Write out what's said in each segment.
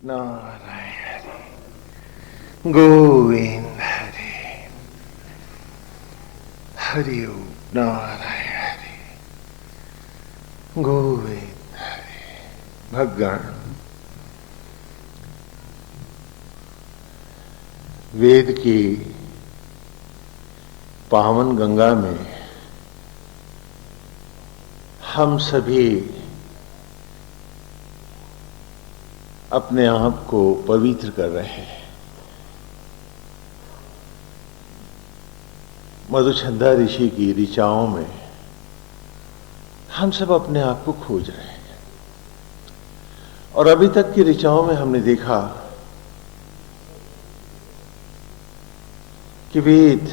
नारायण हरि गोविंद हरि हरि ओम। नारायण हरि गोविंद हरि। भगवान वेद की पावन गंगा में हम सभी अपने आप को पवित्र कर रहे हैं। मधुचंदा ऋषि की ऋचाओं में हम सब अपने आप को खोज रहे हैं। और अभी तक की ऋचाओं में हमने देखा कि वेद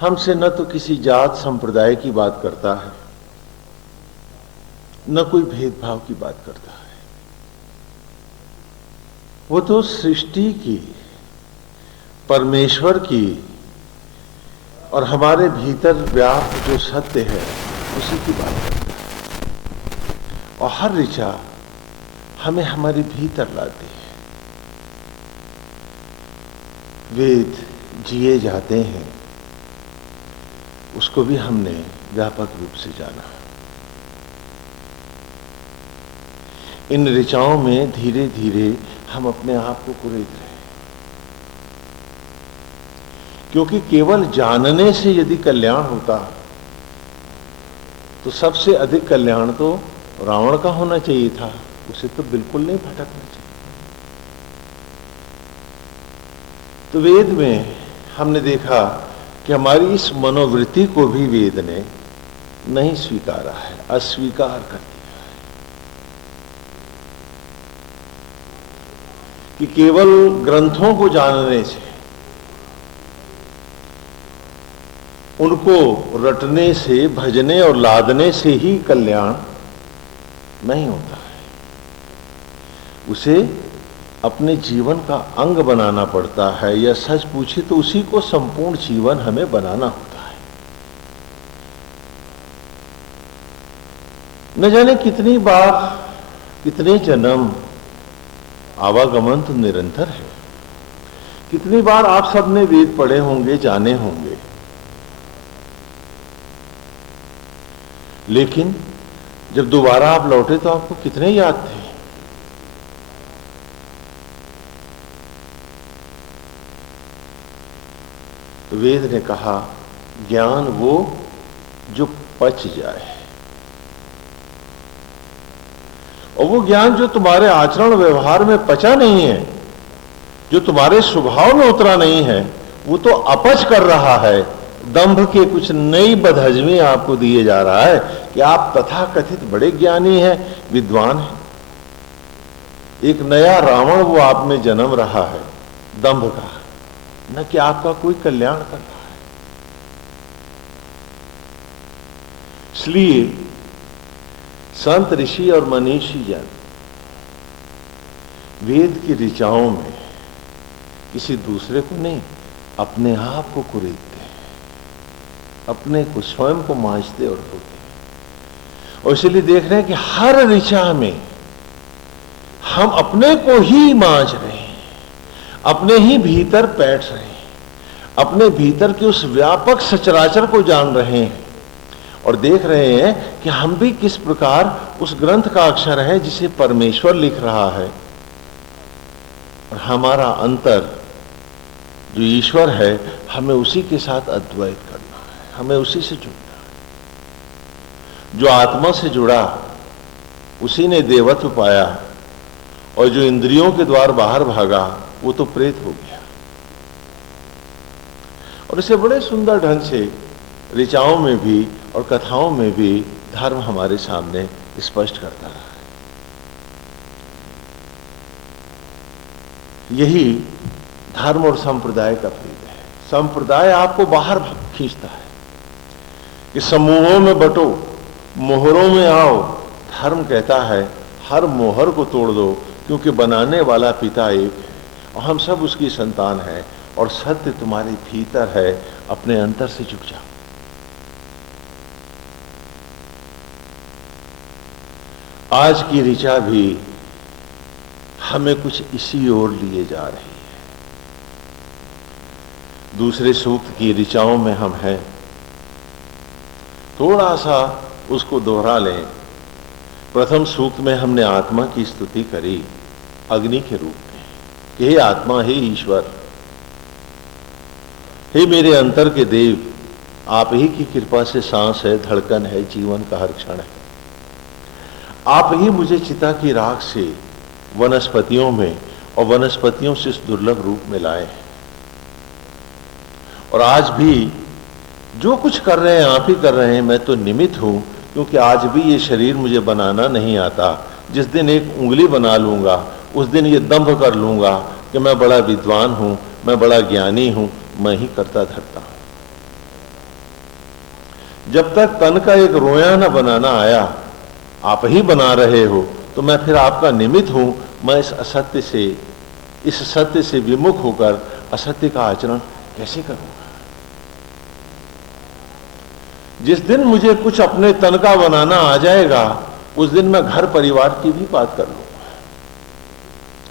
हमसे न तो किसी जात संप्रदाय की बात करता है, न कोई भेदभाव की बात करता है। वो तो सृष्टि की, परमेश्वर की और हमारे भीतर व्याप्त जो सत्य है उसी की बात करता है। और हर ऋचा हमें हमारे भीतर लाती है। वेद जिए जाते हैं, उसको भी हमने व्यापक रूप से जाना। इन ऋचाओं में धीरे धीरे हम अपने आप को कुरेद रहे हैं, क्योंकि केवल जानने से यदि कल्याण होता तो सबसे अधिक कल्याण तो रावण का होना चाहिए था। उसे तो बिल्कुल नहीं भटकना चाहिए। तो वेद में हमने देखा कि हमारी इस मनोवृत्ति को भी वेद ने नहीं स्वीकारा है, अस्वीकार कर दिया है कि केवल ग्रंथों को जानने से, उनको रटने से, भजने और लादने से ही कल्याण नहीं होता है। उसे अपने जीवन का अंग बनाना पड़ता है, या सच पूछे तो उसी को संपूर्ण जीवन हमें बनाना होता है। न जाने कितनी बार, कितने जन्म, आवागमन तो निरंतर है। कितनी बार आप सबने वेद पढ़े होंगे, जाने होंगे, लेकिन जब दोबारा आप लौटे तो आपको कितने याद थे। तो वेद ने कहा ज्ञान वो जो पच जाए, और वो ज्ञान जो तुम्हारे आचरण व्यवहार में पचा नहीं है, जो तुम्हारे स्वभाव में उतरा नहीं है, वो तो अपच कर रहा है। दंभ के कुछ नई बदहजमी आपको दिए जा रहा है कि आप तथाकथित बड़े ज्ञानी हैं, विद्वान हैं। एक नया रावण वो आप में जन्म रहा है, दंभ का, न कि आपका कोई कल्याण कर रहा है। इसलिए संत, ऋषि और मनीषी जन वेद की ऋचाओं में किसी दूसरे को नहीं, अपने आप को कुरेदते हैं, अपने को, स्वयं को मांझते और धोते हैं। और इसलिए देख रहे हैं कि हर ऋचा में हम अपने को ही मांझ रहे हैं, अपने ही भीतर बैठ रहे हैं, अपने भीतर के उस व्यापक सचराचर को जान रहे हैं, और देख रहे हैं कि हम भी किस प्रकार उस ग्रंथ का अक्षर है जिसे परमेश्वर लिख रहा है, और हमारा अंतर जो ईश्वर है, हमें उसी के साथ अद्वैत करना है, हमें उसी से जुड़ना है। जो आत्मा से जुड़ा उसी ने देवत्व पाया, और जो इंद्रियों के द्वार बाहर भागा वो तो प्रेत हो गया। और इसे बड़े सुंदर ढंग से ऋचाओं में भी और कथाओं में भी धर्म हमारे सामने स्पष्ट करता रहा है। यही धर्म और संप्रदाय का भेद है। संप्रदाय आपको बाहर खींचता है कि समूहों में बंटो, मोहरों में आओ। धर्म कहता है हर मोहर को तोड़ दो, क्योंकि बनाने वाला पिता एक है और हम सब उसकी संतान है, और सत्य तुम्हारे भीतर है, अपने अंतर से जुड़ जाओ। आज की ऋचा भी हमें कुछ इसी ओर लिए जा रही है। दूसरे सूक्त की ऋचाओं में हम हैं, थोड़ा सा उसको दोहरा लें। प्रथम सूक्त में हमने आत्मा की स्तुति करी अग्नि के रूप में कि हे आत्मा, हे ईश्वर, हे मेरे अंतर के देव, आप ही की कृपा से सांस है, धड़कन है, जीवन का हर क्षण है। आप ही मुझे चिता की राख से वनस्पतियों में और वनस्पतियों से इस दुर्लभ रूप में लाए हैं। और आज भी जो कुछ कर रहे हैं आप ही कर रहे हैं, मैं तो निमित्त हूं, क्योंकि आज भी ये शरीर मुझे बनाना नहीं आता। जिस दिन एक उंगली बना लूंगा उस दिन ये दंभ कर लूंगा कि मैं बड़ा विद्वान हूं, मैं बड़ा ज्ञानी हूं, मैं ही करता धरता हूं। जब तक तन का एक रोया न बनाना आया, आप ही बना रहे हो, तो मैं फिर आपका निमित्त हूं। मैं इस सत्य से विमुख होकर असत्य का आचरण कैसे करूंगा? जिस दिन मुझे कुछ अपने तन का बनाना आ जाएगा, उस दिन मैं घर परिवार की भी बात कर लूंगा।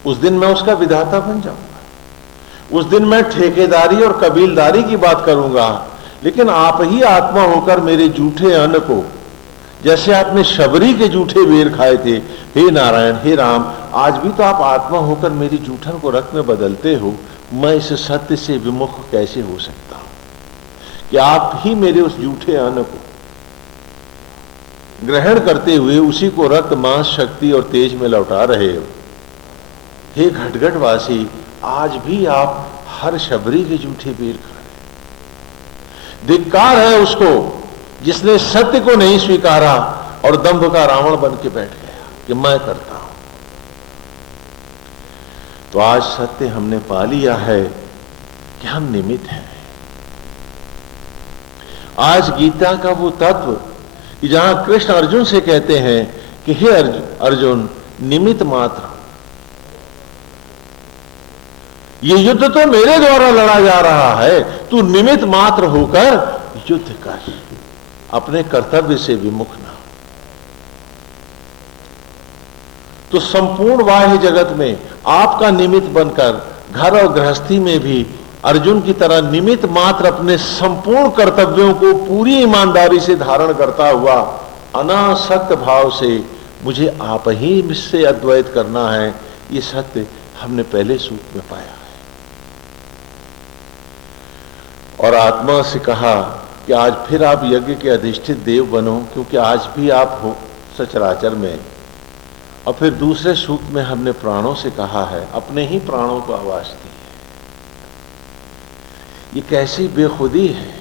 उस दिन मैं उसका विधाता बन जाऊंगा। उस दिन मैं ठेकेदारी और कबीलदारी की बात करूंगा। लेकिन आप ही आत्मा होकर मेरे जूठे अन्न को, जैसे आपने शबरी के जूठे बेर खाए थे, हे नारायण, हे राम, आज भी तो आप आत्मा होकर मेरी जूठन को रक्त में बदलते हो। मैं इस सत्य से विमुख कैसे हो सकता हूं कि आप ही मेरे उस जूठे अन्न को ग्रहण करते हुए उसी को रक्त, मांस, शक्ति और तेज में लौटा रहे हो। हे घटघटवासी, आज भी आप हर शबरी के जूठे बेर खा रहे। धिक्कार है उसको जिसने सत्य को नहीं स्वीकारा और दंभ का रावण बन के बैठ गया कि मैं करता हूं। तो आज सत्य हमने पा लिया है कि हम निमित्त हैं। आज गीता का वो तत्व कि जहां कृष्ण अर्जुन से कहते हैं कि हे अर्जुन, निमित्त मात्र, ये युद्ध तो मेरे द्वारा लड़ा जा रहा है, तू निमित्त मात्र होकर युद्ध कर, अपने कर्तव्य से विमुख ना। तो संपूर्ण बाह्य जगत में आपका निमित्त बनकर घर और गृहस्थी में भी अर्जुन की तरह निमित्त मात्र अपने संपूर्ण कर्तव्यों को पूरी ईमानदारी से धारण करता हुआ अनासक्त भाव से मुझे आप ही मुझसे अद्वैत करना है, ये सत्य हमने पहले सूक्त में पाया है। और आत्मा से कहा कि आज फिर आप यज्ञ के अधिष्ठित देव बनो, क्योंकि आज भी आप हो सचराचर में। और फिर दूसरे सूक्त में हमने प्राणों से कहा है, अपने ही प्राणों को आवाज दी। ये कैसी बेखुदी है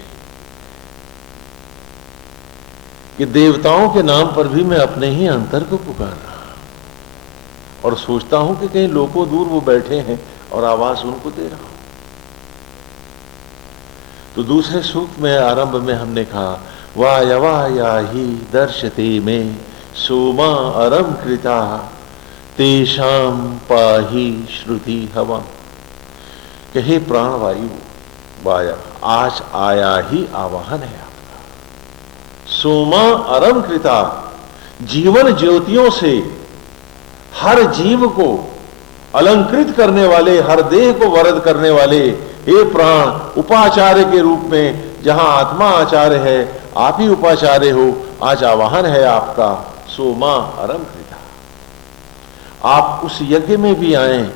कि देवताओं के नाम पर भी मैं अपने ही अंतर को पुकार रहा हूं और सोचता हूं कि कहीं लोगों दूर वो बैठे हैं और आवाज उनको दे रहा हूं। तो दूसरे सूक्त में आरंभ में हमने कहा, वायवा ही दर्शते में सोमा अरम कृता तेषाम पाही श्रुति हवा। कहे प्राण वायु, वाया, आज आया ही आवाहन है आपका। सोमा अरम कृता, जीवन ज्योतियों से हर जीव को अलंकृत करने वाले, हर देह को वरद करने वाले, हे प्राण, उपाचार्य के रूप में जहां आत्मा आचार्य है, आप ही उपाचार्य हो। आज आवाहन है आपका, सोमा अरम कृता। आप उस यज्ञ में भी आए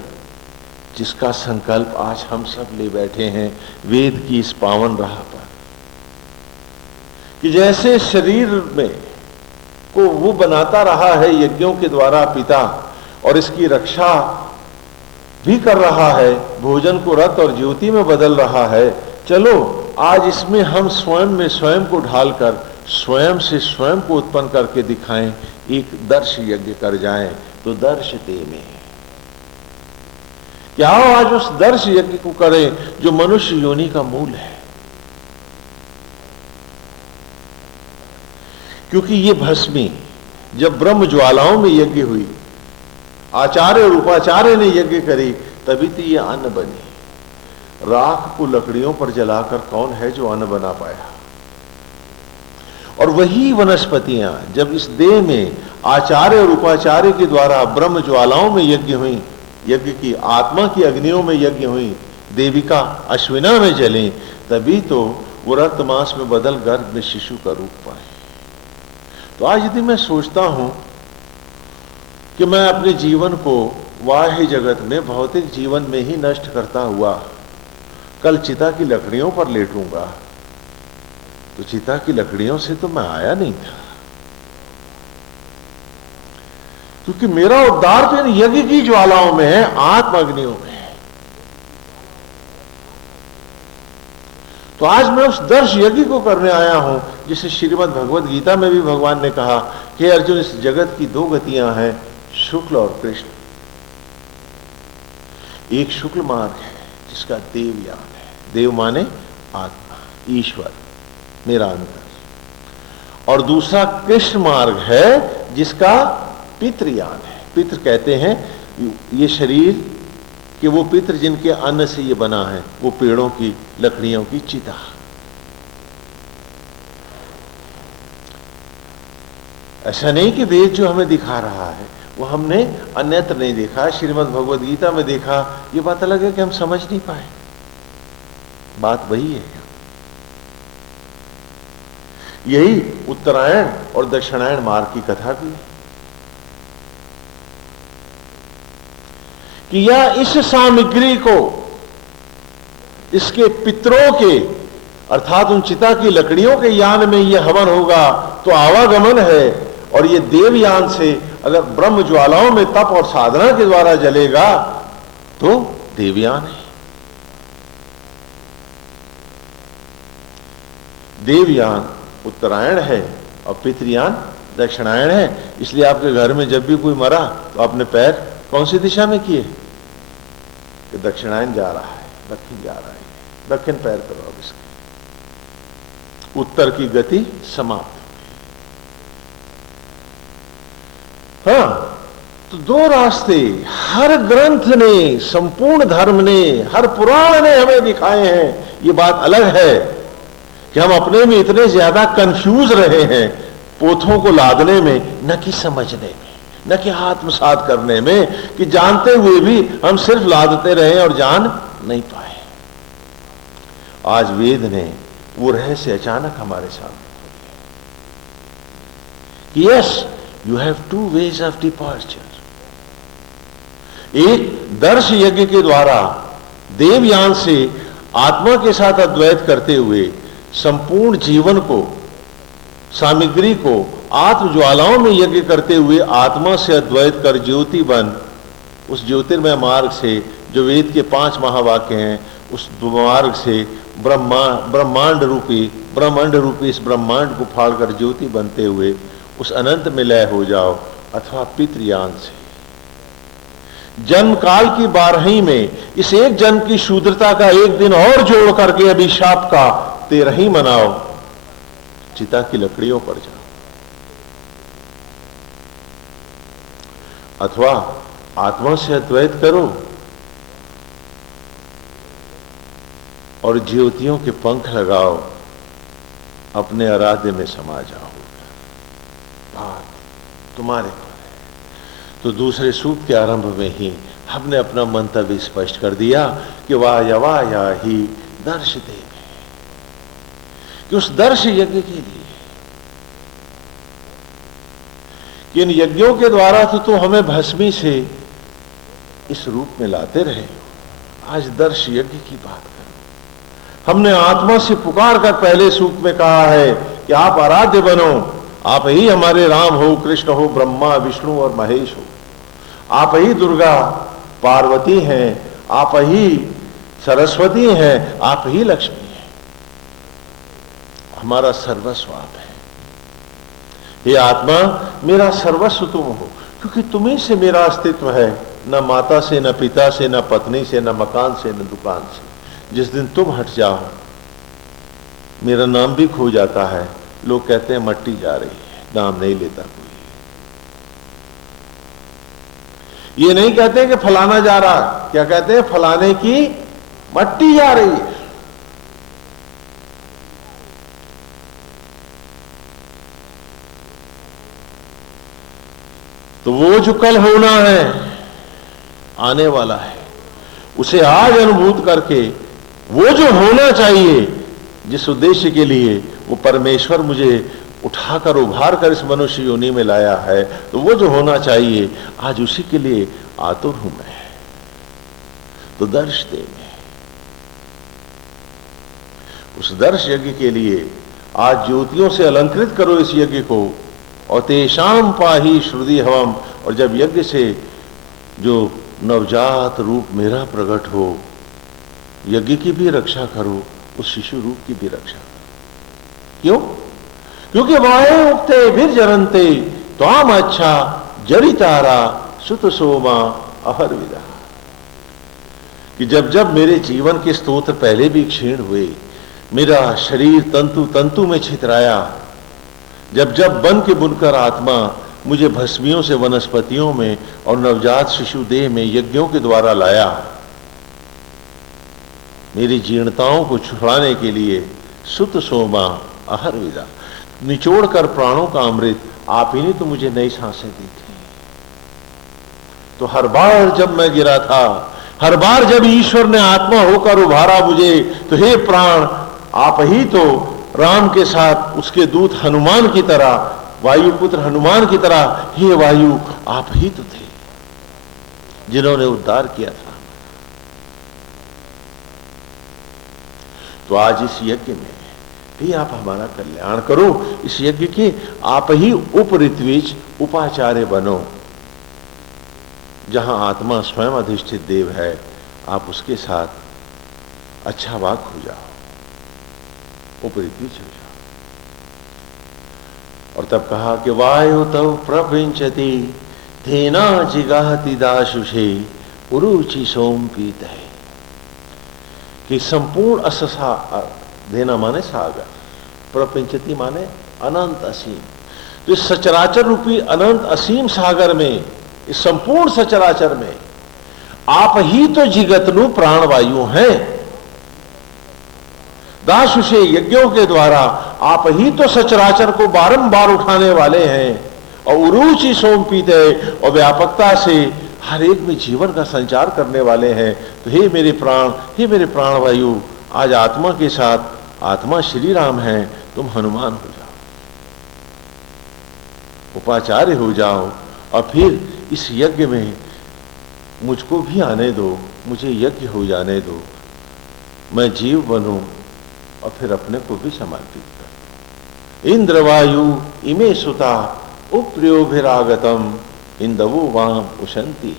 जिसका संकल्प आज हम सब ले बैठे हैं वेद की इस पावन राह पर, कि जैसे शरीर में को वो बनाता रहा है यज्ञों के द्वारा पिता, और इसकी रक्षा भी कर रहा है, भोजन को रक्त और ज्योति में बदल रहा है। चलो आज इसमें हम स्वयं में स्वयं को ढालकर स्वयं से स्वयं को उत्पन्न करके दिखाएं, एक दर्श यज्ञ कर जाएं। तो दर्शते में क्या आज उस दर्श यज्ञ को करें जो मनुष्य योनि का मूल है। क्योंकि ये भस्मी जब ब्रह्म ज्वालाओं में यज्ञ हुई, आचार्य और उपाचार्य ने यज्ञ करी, तभी तो ये अन्न बनी। राख को लकड़ियों पर जलाकर कौन है जो अन्न बना पाया। और वही वनस्पतियां जब इस देह में आचार्य और उपाचार्य के द्वारा ब्रह्म ज्वालाओं में यज्ञ हुई, यज्ञ की, आत्मा की अग्नियों में यज्ञ हुई, देविका अश्विना में जले, तभी तो वो रक्त मांस में बदल गर्भ में शिशु का रूप पाए। तो आज यदि मैं सोचता हूं कि मैं अपने जीवन को बाह्य जगत में, भौतिक जीवन में ही नष्ट करता हुआ कल चिता की लकड़ियों पर लेटूंगा, तो चिता की लकड़ियों से तो मैं आया नहीं था, क्योंकि मेरा उद्धार तो इन यज्ञ की ज्वालाओं में है, आत्म अग्नियों में है। तो आज मैं उस दर्श यज्ञ को करने आया हूं, जिसे श्रीमद् भगवद गीता में भी भगवान ने कहा कि अर्जुन, इस जगत की दो गतियां हैं, शुक्ल और कृष्ण। एक शुक्ल मार्ग है जिसका देवयान है, देव माने आत्मा, ईश्वर, मेरा अंतर, और दूसरा कृष्ण मार्ग है जिसका पितृयान है। पितृ कहते हैं ये शरीर कि वो पितृ जिनके अन्न से ये बना है, वो पेड़ों की लकड़ियों की चिता। ऐसा नहीं कि वेद जो हमें दिखा रहा है वो हमने अन्यत्र नहीं देखा, श्रीमद् भगवद गीता में देखा। ये बात अलग है कि हम समझ नहीं पाए, बात वही है। यही उत्तरायण और दक्षिणायन मार्ग की कथा भी है कि यह इस सामग्री को, इसके पितरों के अर्थात उन चिता की लकड़ियों के यान में यह हवन होगा तो आवागमन है, और ये देवयान से अगर ब्रह्म ज्वालाओं में तप और साधना के द्वारा जलेगा तो देवयान है। देवयान उत्तरायण है और पितृयान दक्षिणायन है। इसलिए आपके घर में जब भी कोई मरा तो आपने पैर कौन सी दिशा में किए? कि दक्षिणायन जा रहा है, दक्षिण जा रहा है, दक्षिण पैर करो अब इसके, उत्तर की गति समाप्त। हाँ, तो दो रास्ते हर ग्रंथ ने, संपूर्ण धर्म ने, हर पुराण ने हमें दिखाए हैं। ये बात अलग है कि हम अपने में इतने ज्यादा कंफ्यूज रहे हैं पोथों को लादने में, न कि समझने में, न कि आत्मसात करने में, कि जानते हुए भी हम सिर्फ लादते रहे और जान नहीं पाए। आज वेद ने वो रहस्य अचानक हमारे सामने कि yes, you have to wedge of departure. एक दर्श यज्ञ के द्वारा देवयान से आत्मा के साथ अद्वैत करते हुए संपूर्ण जीवन को, सामग्री को आत्म ज्वालाओं में यज्ञ करते हुए आत्मा से अद्वैत कर ज्योति बन, उस ज्योतिर्मय मार्ग से जो वेद के 5 महावाक्य हैं, उस मार्ग से ब्रह्मांड रूपी इस ब्रह्मांड को फाड़कर ज्योति बनते हुए उस अनंत में लय हो जाओ, अथवा पितृयान से जन्म काल की 12वीं में इस एक जन्म की शूद्रता का एक दिन और जोड़ करके अभिशाप का 13वीं मनाओ, चिता की लकड़ियों पर जाओ, अथवा आत्मा से अद्वैत करो और ज्योतियों के पंख लगाओ, अपने आराध्य में समा जाओ। बात तुम्हारे पर है। तो दूसरे सूक्त के आरंभ में ही हमने अपना मंतव्य स्पष्ट कर दिया कि वाया ही दर्श देव, कि उस दर्श यज्ञ के लिए, कि इन यज्ञों के द्वारा तो हमें भस्मी से इस रूप में लाते रहे। आज दर्श यज्ञ की बात करो। हमने आत्मा से पुकार कर पहले सूक्त में कहा है कि आप आराध्य बनो, आप ही हमारे राम हो, कृष्ण हो, ब्रह्मा विष्णु और महेश हो, आप ही दुर्गा पार्वती हैं, आप ही सरस्वती हैं, आप ही लक्ष्मी हैं, हमारा सर्वस्व आप है। हे आत्मा, मेरा सर्वस्व तुम हो, क्योंकि तुम्ही से मेरा अस्तित्व है, न माता से, न पिता से, न पत्नी से, न मकान से, न दुकान से। जिस दिन तुम हट जाओ मेरा नाम भी खो जाता है। लोग कहते हैं मट्टी जा रही है, नाम नहीं लेता कोई। ये नहीं कहते कि फलाना जा रहा, क्या कहते हैं? फलाने की मट्टी जा रही है। तो वो जो कल होना है आने वाला है, उसे आज अनुभूत करके वो जो होना चाहिए जिस उद्देश्य के लिए वो परमेश्वर मुझे उठाकर उभार कर इस मनुष्य योनि में लाया है, तो वो जो होना चाहिए आज उसी के लिए आतुर हूं मैं। तो दर्श देंगे, उस दर्श यज्ञ के लिए आज ज्योतियों से अलंकृत करो इस यज्ञ को। और तेषाम पाही श्रुति हवम, और जब यज्ञ से जो नवजात रूप मेरा प्रकट हो, यज्ञ की भी रक्षा करो, उस शिशु रूप की भी रक्षा करो। क्यों? क्योंकि वायु उगते फिर जरनते त्वाम अच्छा जरितारा सुत सोमा अहर विदा, कि जब जब मेरे जीवन के स्तोत्र पहले भी क्षीण हुए, मेरा शरीर तंतु तंतु में छितराया, जब जब बन के बुनकर आत्मा मुझे भस्मियों से वनस्पतियों में और नवजात शिशु देह में यज्ञों के द्वारा लाया, मेरी जीर्णताओं को छुड़ाने के लिए सुत सोमा अहर विदा, निचोड़ कर प्राणों का अमृत आप ही ने तो मुझे नई सांसें दी थी। तो हर बार जब मैं गिरा था, हर बार जब ईश्वर ने आत्मा होकर उभारा मुझे, तो हे प्राण, आप ही तो राम के साथ उसके दूत हनुमान की तरह, वायुपुत्र हनुमान की तरह, हे वायु आप ही तो थे जिन्होंने उद्धार किया था। तो आज इस यज्ञ में भी आप हमारा कल्याण करो, इस यज्ञ के आप ही उपऋत्विज उपाचार्य बनो। जहां आत्मा स्वयं अधिष्ठित देव है, आप उसके साथ अच्छा वाक हो जाओ, उपऋत्विज हो जाओ। और तब कहा कि वायु तव प्रपंचति धेना जिगाहति दाशुषे उरुचि सोम पीत है, कि संपूर्ण अससा, देना माने सागर, प्रपंचति माने अनंत असीम, तो इस सचराचर रूपी अनंत असीम सागर में, इस संपूर्ण सचराचर में आप ही तो जिगतनु प्राणवायु हैं। दाशुषे यज्ञों के द्वारा आप ही तो सचराचर को बारंबार उठाने वाले हैं, और उरुचि सोम पीते, और व्यापकता से हर एक में जीवन का संचार करने वाले हैं। तो हे मेरे प्राण, हे मेरे प्राणवायु, आज आत्मा के साथ, आत्मा श्री राम है, तुम हनुमान हो जाओ, उपाचार्य हो जाओ, और फिर इस यज्ञ में मुझको भी आने दो, मुझे यज्ञ हो जाने दो, मैं जीव बनूं और फिर अपने को भी समर्पित कर। इंद्रवायु इमे सुता उप्रियोभिरागतम इंदवो वाम उशंति,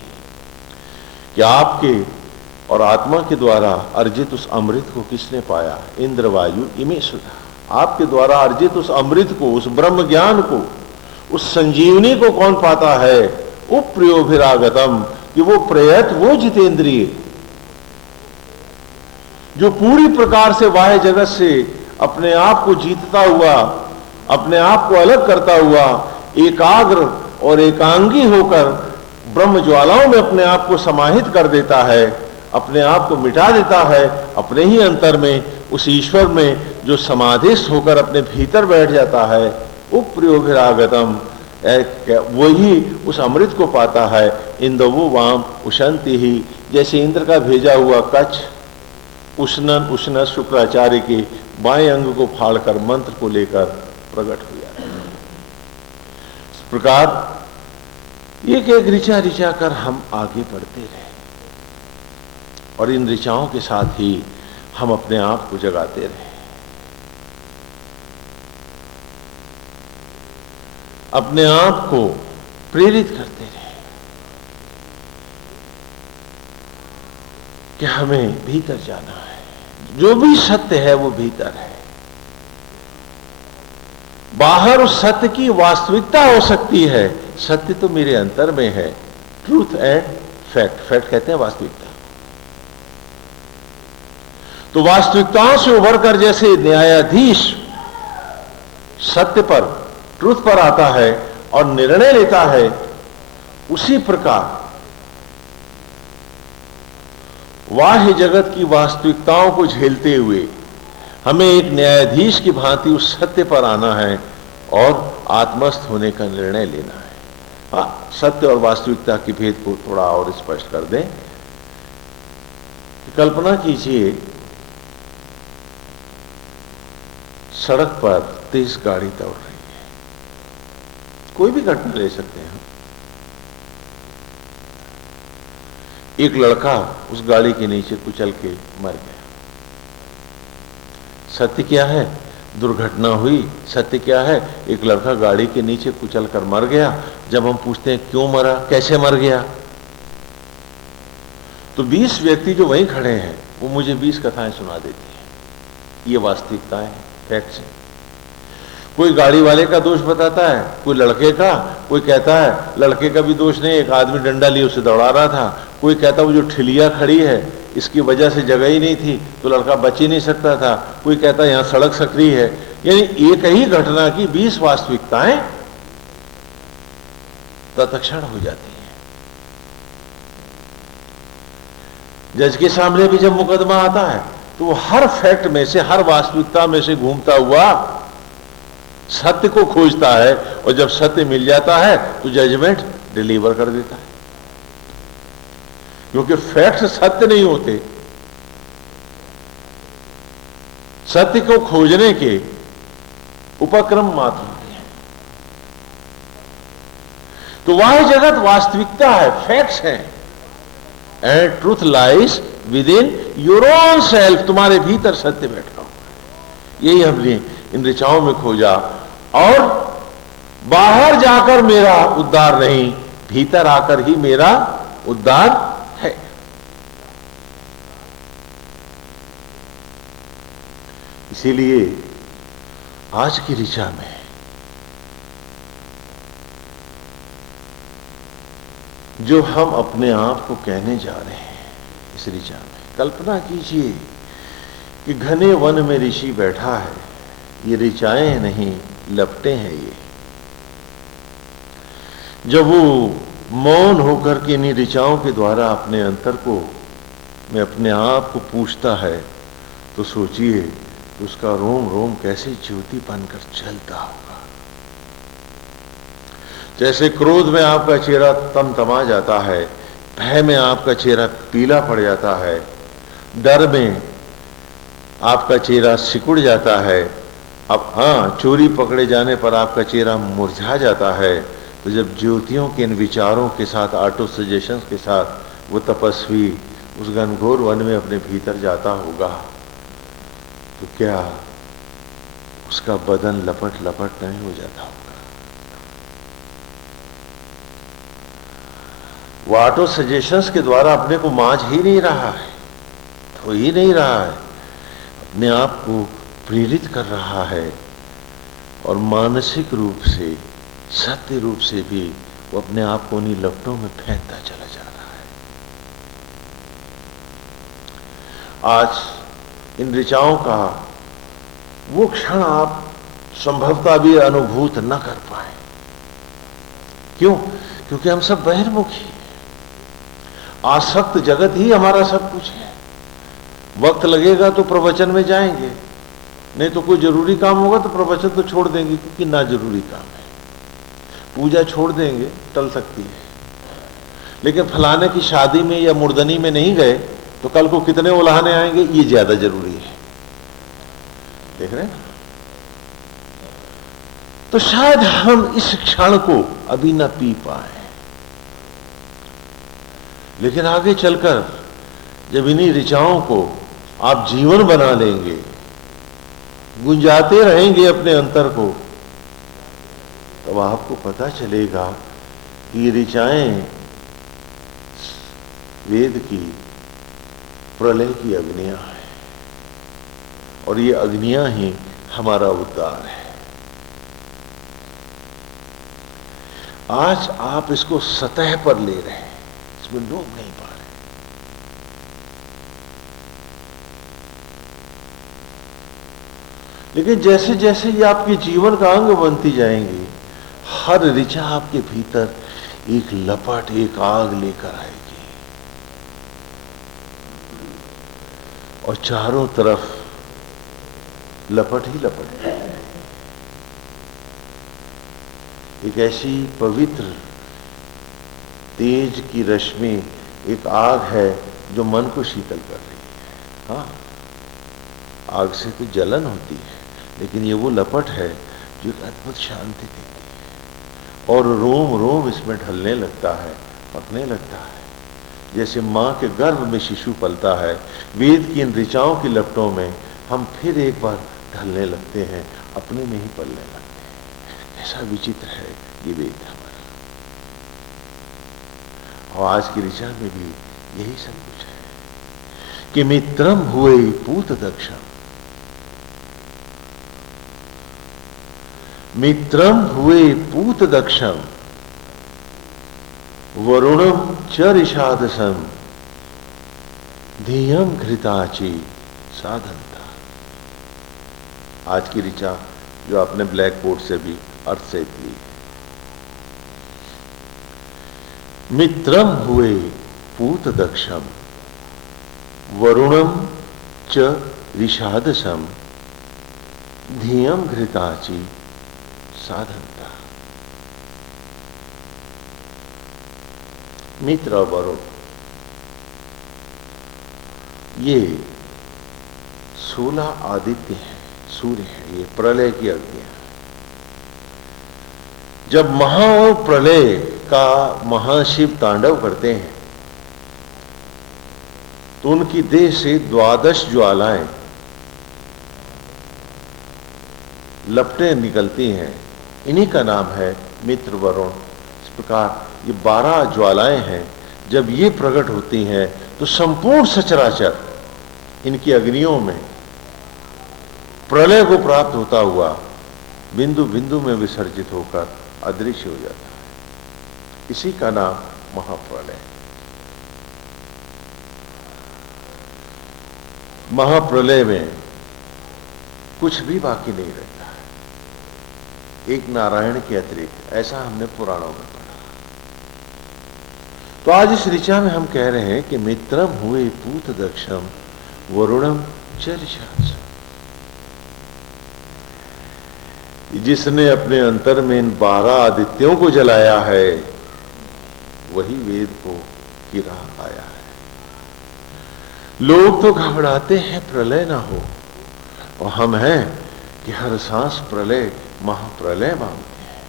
कि आपके और आत्मा के द्वारा अर्जित उस अमृत को किसने पाया? इंद्रवायु इमे सुता, आपके द्वारा अर्जित उस अमृत को, उस ब्रह्म ज्ञान को, उस संजीवनी को कौन पाता है? उप्रियोभिरागतम, कि वो प्रयत, वो जितेंद्रिय जो पूरी प्रकार से बाह्य जगत से अपने आप को जीतता हुआ, अपने आप को अलग करता हुआ, एकाग्र और एकांगी होकर ब्रह्म ज्वालाओं में अपने आप को समाहित कर देता है, अपने आप को मिटा देता है, अपने ही अंतर में उस ईश्वर में जो समाधिस्थ होकर अपने भीतर बैठ जाता है। उप्रियोभिरागतम, वही उस अमृत को पाता है। इंदवो वाम उशंति ही, जैसे इंद्र का भेजा हुआ कच्छ उष्णन उष्ण शुक्राचार्य के बाएं अंग को फाड़कर मंत्र को लेकर प्रकट हो जाता है। इस प्रकार एक एक ऋचा ऋचा कर हम आगे बढ़ते रहे, और इन ऋचाओं के साथ ही हम अपने आप को जगाते रहे, अपने आप को प्रेरित करते रहे कि हमें भीतर जाना है। जो भी सत्य है वो भीतर है। बाहर उस सत्य की वास्तविकता हो सकती है, सत्य तो मेरे अंतर में है। ट्रूथ एंड फैक्ट, फैक्ट कहते हैं वास्तविकता। तो वास्तविकताओं से उभरकर जैसे न्यायाधीश सत्य पर, ट्रूथ पर आता है और निर्णय लेता है, उसी प्रकार बाह्य जगत की वास्तविकताओं को झेलते हुए हमें एक न्यायाधीश की भांति उस सत्य पर आना है और आत्मस्थ होने का निर्णय लेना है। हाँ, सत्य और वास्तविकता के भेद को थोड़ा और स्पष्ट कर दें। कल्पना कीजिए, सड़क पर तेज गाड़ी दौड़ रही है, कोई भी घटना ले सकते हैं। एक लड़का उस गाड़ी के नीचे कुचल के मर गया। सत्य क्या है? दुर्घटना हुई। सत्य क्या है? एक लड़का गाड़ी के नीचे कुचल कर मर गया। जब हम पूछते हैं क्यों मरा, कैसे मर गया, तो 20 व्यक्ति जो वहीं खड़े हैं वो मुझे 20 कथाएं सुना देते हैं। ये वास्तविकताएं, फैक्ट्स हैं। कोई गाड़ी वाले का दोष बताता है, कोई लड़के का, कोई कहता है लड़के का भी दोष नहीं, एक आदमी डंडा लिए उसे दौड़ा रहा था। कोई कहता वो जो ठिलिया खड़ी है इसकी वजह से जगह ही नहीं थी तो लड़का बच ही नहीं सकता था। कोई कहता यहां सड़क सक्रिय है। यानी एक ही घटना की 20 वास्तविकताएं तत्क्षण हो जाती हैं। जज के सामने भी जब मुकदमा आता है तो वो हर फैक्ट में से, हर वास्तविकता में से घूमता हुआ सत्य को खोजता है, और जब सत्य मिल जाता है तो जजमेंट डिलीवर कर देता है। क्योंकि फैक्ट सत्य नहीं होते, सत्य को खोजने के उपक्रम मात्र होते हैं। तो वह जगत वास्तविकता है, फैक्ट्स हैं। And truth lies with in your own self, तुम्हारे भीतर सत्य बैठा हुआ। यही हमने इन ऋचाओं में खोजा। और बाहर जाकर मेरा उद्धार नहीं, भीतर आकर ही मेरा उद्धार है। इसीलिए आज की ऋचा में जो हम अपने आप को कहने जा रहे हैं, इस ऋचा में कल्पना कीजिए कि घने वन में ऋषि बैठा है। ये ऋचाएं नहीं, लपटे हैं ये। जब वो मौन होकर के इन ऋचाओं के द्वारा अपने अंतर को, में अपने आप को पूछता है, तो सोचिए उसका रोम रोम कैसे ज्योति बनकर जलता होगा। जैसे क्रोध में आपका चेहरा तमतमा जाता है, भय में आपका चेहरा पीला पड़ जाता है, डर में आपका चेहरा सिकुड़ जाता है। अब हाँ, चोरी पकड़े जाने पर आपका चेहरा मुरझा जाता है। तो जब ज्योतियों के इन विचारों के साथ, ऑटो सजेशंस के साथ वो तपस्वी उस घनघोर वन में अपने भीतर जाता होगा, तो क्या उसका बदन लपट लपट नहीं हो जाता होगा? वो ऑटो सजेशंस के द्वारा अपने को मांझ ही नहीं रहा है, हो ही नहीं रहा है, अपने आप को प्रेरित कर रहा है, और मानसिक रूप से, सत्य रूप से भी वो अपने आप को उन्हीं लपटों में फेंकता चला जा रहा है। आज इन ऋचाओं का वो क्षण आप संभवतः भी अनुभूत न कर पाए। क्यों? क्योंकि हम सब बहिर्मुखी, आसक्त जगत ही हमारा सब कुछ है। वक्त लगेगा तो प्रवचन में जाएंगे, नहीं तो कोई जरूरी काम होगा तो प्रवचन तो छोड़ देंगे क्योंकि ना जरूरी काम है। पूजा छोड़ देंगे, टल सकती है, लेकिन फलाने की शादी में या मुर्दनी में नहीं गए तो कल को कितने उलाहने आएंगे, ये ज्यादा जरूरी है। देख रहे हैं? तो शायद हम इस क्षण को अभी न पी पाए, लेकिन आगे चलकर जब इन्हीं ऋचाओं को आप जीवन बना लेंगे, गुंजाते रहेंगे अपने अंतर को, तब आपको पता चलेगा कि ये ऋचाएं वेद की प्रलय की अग्नियां हैं, और ये अग्नियां ही हमारा उद्धार है। आज आप इसको सतह पर ले रहे हैं, इसमें डूब नहीं पा रहे। लेकिन जैसे जैसे ये आपके जीवन का अंग बनती जाएंगी, हर ऋचा आपके भीतर एक लपट, एक आग लेकर आएगी, और चारों तरफ लपट ही लपट है। एक ऐसी पवित्र, तेज की रश्मि एक आग है जो मन को शीतल कर रही है। हाँ, आग से तो जलन होती है, लेकिन ये वो लपट है जो एक अद्भुत शांति देती है और रोम रोम इसमें ढलने लगता है, पकने लगता है। जैसे माँ के गर्भ में शिशु पलता है, वेद की इन ऋचाओं की लपटों में हम फिर एक बार ढलने लगते हैं, अपने में ही पलने लगते हैं। ऐसा विचित्र है ये वेद हमारा। और आज की ऋचा में भी यही सब कुछ है कि मित्रम हुए पूत दक्षम, मित्रम हुए पूत दक्षम, वरुणम च ऋषादसम, ध्येयम घृताची साधनता। आज की ऋचा जो आपने ब्लैक बोर्ड से भी अर्थ से ली, मित्रम हुए पूत दक्षम, वरुणम च ऋषादसम, ध्येयम घृताची साधनता। मित्र और वरुण ये 16 आदित्य हैं, सूर्य है, ये प्रलय की अग्नियां। जब महाप्रलय का महाशिव तांडव करते हैं तो उनकी देह से 12 ज्वालाएं, लपटें निकलती हैं। इन्हीं का नाम है मित्र वरुण। इस प्रकार ये 12 ज्वालाएं हैं, जब ये प्रकट होती हैं तो संपूर्ण सचराचर इनकी अग्नियों में प्रलय को प्राप्त होता हुआ बिंदु बिंदु में विसर्जित होकर अदृश्य हो जाता है। इसी का नाम महाप्रलय। महाप्रलय में कुछ भी बाकी नहीं रहता है, एक नारायण के अतिरिक्त। ऐसा हमने पुराणों में पढ़ा। तो आज इस ऋचा में हम कह रहे हैं कि मित्रम हुए पूत दक्षम, वरुणम च ऋषादसम। जिसने अपने अंतर में इन 12 आदित्यों को जलाया है, वही वेद को की राह पाया है। लोग तो घबराते हैं प्रलय ना हो, और हम हैं कि हर सांस प्रलय महाप्रलय मांगते हैं।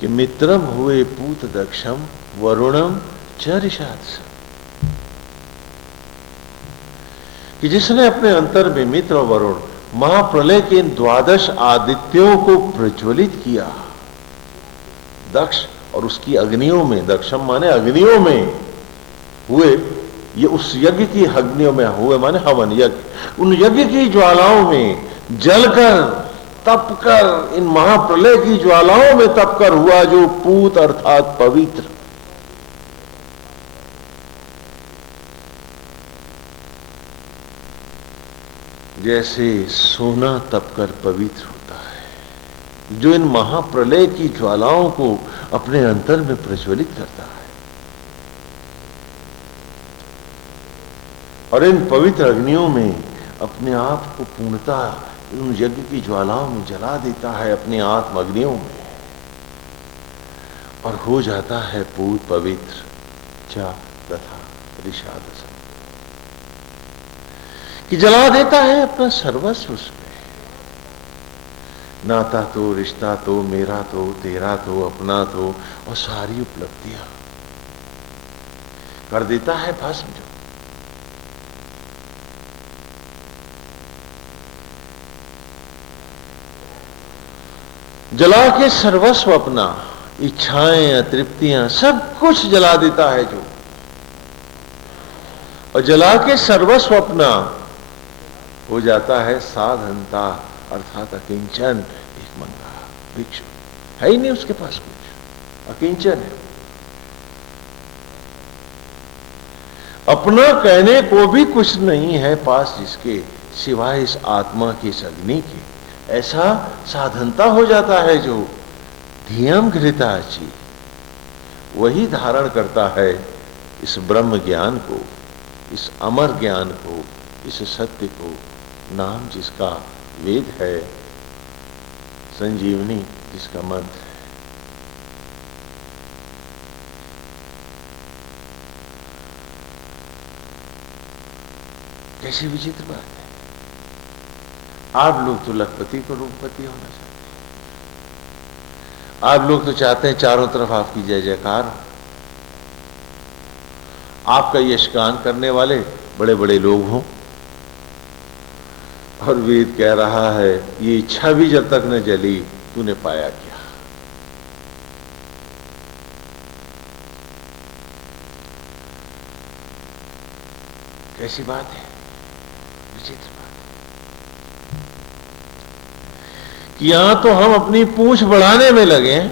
कि मित्रम हुए पूत दक्षम, वरुणम च ऋषादसम। कि जिसने अपने अंतर में मित्र और वरुण महाप्रलय के इन 12 आदित्यों को प्रज्वलित किया, दक्ष और उसकी अग्नियों में, दक्षम माने अग्नियों में हुए, ये उस यज्ञ की अग्नियों में हुए माने हवन यज्ञ, उन यज्ञ की ज्वालाओं में जलकर, तपकर, इन महाप्रलय की ज्वालाओं में तपकर हुआ जो पूत अर्थात पवित्र। जैसे सोना तपकर पवित्र होता है, जो इन महाप्रलय की ज्वालाओं को अपने अंतर में प्रज्वलित करता है और इन पवित्र अग्नियों में अपने आप को पूर्णतः उन यज्ञ की ज्वालाओं में जला देता है, अपने आत्म अग्नियों में, और हो जाता है पूत पवित्र चा तथा ऋषादसम। कि जला देता है अपना सर्वस्व उसमें, नाता तो, रिश्ता तो, मेरा तो, तेरा तो, अपना तो, और सारी उपलब्धियां कर देता है भस्म। जो जला के सर्वस्व अपना, इच्छाएं, अतृप्तियां, सब कुछ जला देता है जो, और जला के सर्वस्व अपना हो जाता है साधनता अर्थात अकिंचन, एक मंगा भिक्षु, है ही नहीं उसके पास कुछ, अकिंचन है। अपना कहने को भी कुछ नहीं है पास जिसके, सिवाय इस आत्मा की, इस अग्नि की। ऐसा साधनता हो जाता है जो ध्येयम घृताची, वही धारण करता है इस ब्रह्म ज्ञान को, इस अमर ज्ञान को, इस सत्य को, नाम जिसका वेद है, संजीवनी जिसका मंत्र है। कैसी विचित्र बात है। आप लोग तो लखपति को रूपपति होना चाहते हैं। आप लोग तो चाहते हैं चारों तरफ आपकी जय जयकार हो। आपका यशगान करने वाले बड़े बड़े लोग हों। और वेद कह रहा है ये इच्छा भी जब तक न जली तूने पाया क्या। कैसी बात है, विचित्र बात कि यहां तो हम अपनी पूंछ बढ़ाने में लगे हैं।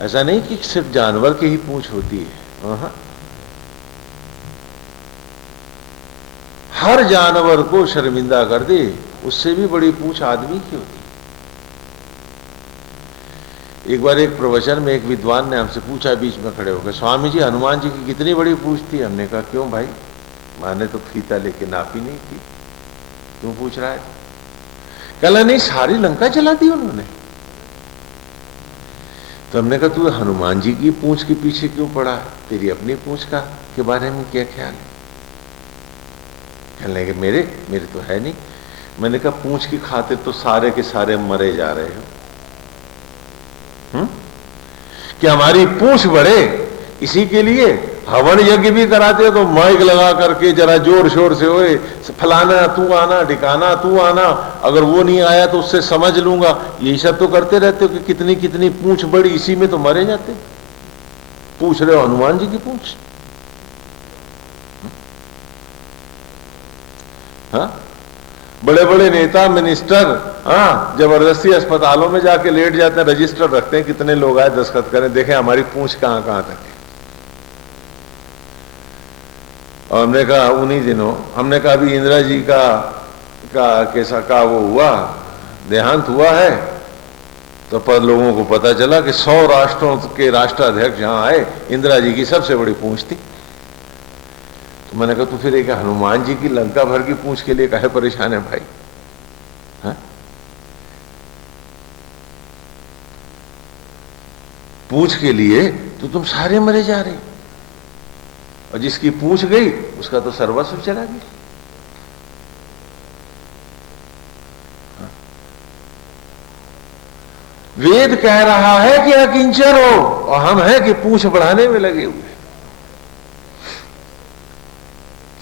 ऐसा नहीं कि सिर्फ जानवर की ही पूंछ होती है। हर जानवर को शर्मिंदा कर दे, उससे भी बड़ी पूंछ आदमी की होती है। एक बार एक प्रवचन में एक विद्वान ने हमसे पूछा बीच में खड़े होकर, स्वामी जी हनुमान जी की कितनी बड़ी पूंछ थी। हमने कहा क्यों भाई, मैंने तो फीता लेके नापी नहीं थी, क्यों पूछ रहा है। कहला नहीं, सारी लंका जला दी उन्होंने। तो हमने कहा तू हनुमान जी की पूंछ के पीछे क्यों पड़ा, तेरी अपनी पूंछ का के बारे में क्या ख्याल है। कहने के मेरे तो है नहीं। मैंने कहा पूंछ की खातिर तो सारे के सारे मरे जा रहे हो। कि हमारी पूंछ बढ़े इसी के लिए हवन यज्ञ भी कराते हो, तो माइक लगा करके जरा जोर शोर से ओए फलाना तू आना, ठिकाना तू आना, अगर वो नहीं आया तो उससे समझ लूंगा। यही सब तो करते रहते हो कि कितनी कितनी पूंछ बड़ी, इसी में तो मरे जाते। पूछ रहे हो हनुमान जी की पूंछ। हाँ, बड़े बड़े नेता मिनिस्टर जबरदस्ती अस्पतालों में जाके लेट जाते हैं, रजिस्टर रखते हैं कितने लोग आए दस्तखत करें, देखें हमारी पूंछ कहां कहां तक है। और हमने कहा उन्हीं दिनों हमने कहा अभी इंदिरा जी का कैसा का वो हुआ, देहांत हुआ है, तो पर लोगों को पता चला कि 100 राष्ट्रों के राष्ट्राध्यक्ष यहां आए, इंदिरा जी की सबसे बड़ी पूंछ थी। तो मैंने कहा तू फिर एक हनुमान जी की लंका भर की पूंछ के लिए काहे परेशान है भाई। हा? पूंछ के लिए तो तुम सारे मरे जा रहे, और जिसकी पूंछ गई उसका तो सर्वस्व चला गया। वेद कह रहा है कि अकिंचन हो, और हम हैं कि पूंछ बढ़ाने में लगे हुए।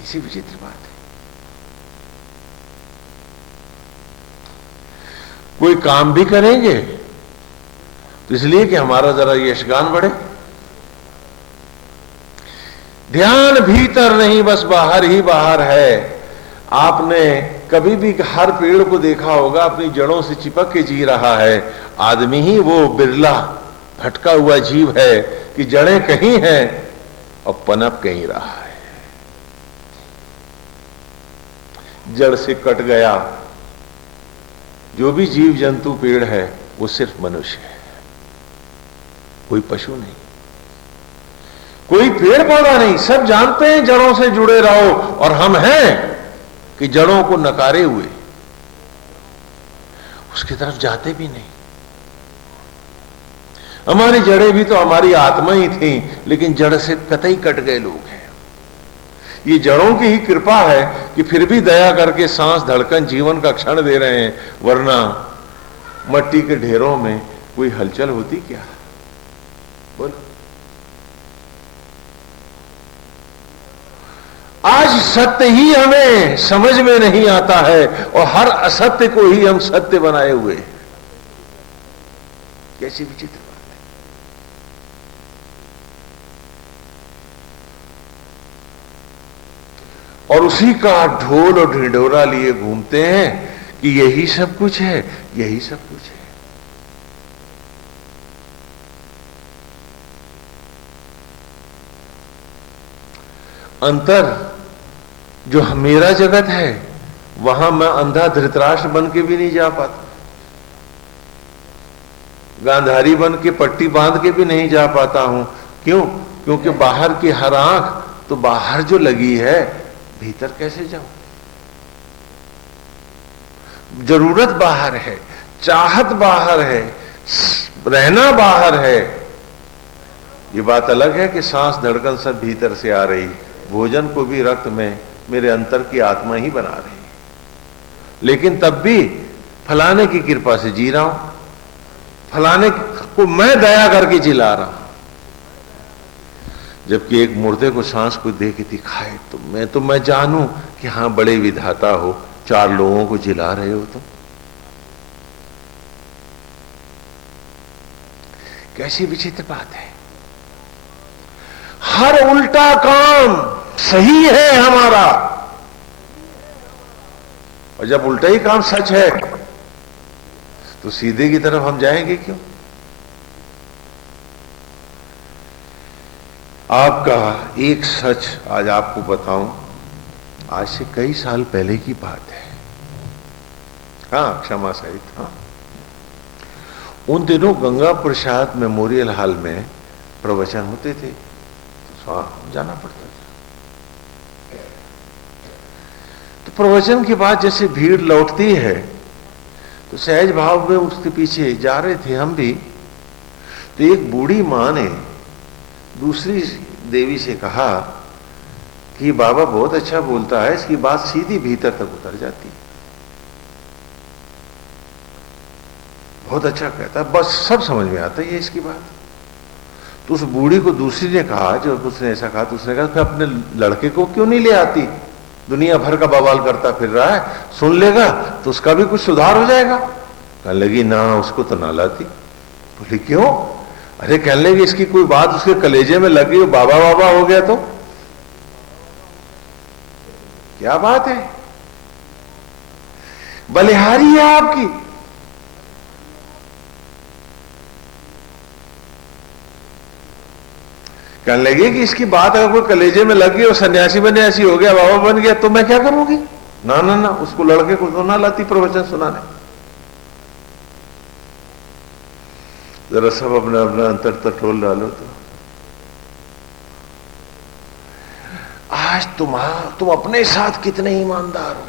किसी विचित्र बात है। कोई काम भी करेंगे तो इसलिए कि हमारा जरा यशगान बढ़े। ध्यान भीतर नहीं बस बाहर ही बाहर है। आपने कभी भी हर पेड़ को देखा होगा अपनी जड़ों से चिपक के जी रहा है। आदमी ही वो बिरला भटका हुआ जीव है कि जड़ें कहीं हैं और पनप कहीं रहा है। जड़ से कट गया। जो भी जीव जंतु पेड़ है वो सिर्फ मनुष्य है, कोई पशु नहीं, कोई पेड़ पौधा नहीं। सब जानते हैं जड़ों से जुड़े रहो, और हम हैं कि जड़ों को नकारे हुए उसकी तरफ जाते भी नहीं। हमारी जड़ें भी तो हमारी आत्मा ही थी, लेकिन जड़ से कतई कट गए लोग हैं। ये जड़ों की ही कृपा है कि फिर भी दया करके सांस धड़कन जीवन का क्षण दे रहे हैं, वरना मट्टी के ढेरों में कोई हलचल होती क्या। बोलो, आज सत्य ही हमें समझ में नहीं आता है, और हर असत्य को ही हम सत्य बनाए हुए। कैसी विचित्र बात है। और उसी का ढोल और ढिंढोरा लिए घूमते हैं कि यही सब कुछ है, यही सब कुछ है। अंतर जो मेरा जगत है वहां मैं अंधा धृतराष्ट्र बन के भी नहीं जा पाता, गांधारी बन के पट्टी बांध के भी नहीं जा पाता हूं। क्यों? क्योंकि बाहर की हर आंख तो बाहर जो लगी है, भीतर कैसे जाऊं। जरूरत बाहर है, चाहत बाहर है, रहना बाहर है। ये बात अलग है कि सांस धड़कन सब भीतर से आ रही, भोजन को भी रक्त में मेरे अंतर की आत्मा ही बना रही, लेकिन तब भी फलाने की कृपा से जी रहा हूं, फलाने को मैं दया करके जिला रहा हूं। जबकि एक मुर्दे को सांस को दे के दिखाए तो मैं जानूं कि हां बड़े विधाता हो, 4 लोगों को जिला रहे हो। तो कैसी विचित्र बात है। हर उल्टा काम सही है हमारा, और जब उल्टा ही काम सच है तो सीधे की तरफ हम जाएंगे क्यों? आपका एक सच आज आपको बताऊं, आज से कई साल पहले की बात है। हाँ, क्षमा सहित। हाँ, उन दिनों गंगा प्रसाद मेमोरियल हॉल में प्रवचन होते थे, तो जाना पड़ता था। तो प्रवचन के बाद जैसे भीड़ लौटती है तो सहज भाव में उसके पीछे जा रहे थे हम भी। तो एक बूढ़ी मां ने दूसरी देवी से कहा कि बाबा बहुत अच्छा बोलता है, इसकी बात सीधी भीतर तक उतर जाती है, बहुत अच्छा कहता है, बस सब समझ में आता है इसकी बात। तो उस बूढ़ी को दूसरी ने कहा, जब उसने ऐसा कहा तो उसने कहा कि अपने लड़के को क्यों नहीं ले आती, दुनिया भर का बवाल करता फिर रहा है, सुन लेगा तो उसका भी कुछ सुधार हो जाएगा। कहने लगी ना, उसको तो ना लाती। बोली क्यों? अरे कहने लगी इसकी कोई बात उसके कलेजे में लगी, बाबा बाबा हो गया तो क्या बात है, बलिहारी है आपकी। कहने लगे कि इसकी बात अगर कोई कलेजे में लगी और सन्यासी बन्यासी हो गया, बाबा बन गया, तो मैं क्या करूंगी? ना ना ना, उसको लड़के को तो ना लाती प्रवचन सुनाने। जरा सब अपना अपना अंतर टटोल डालो। तो आज तुम अपने साथ कितने ईमानदार हो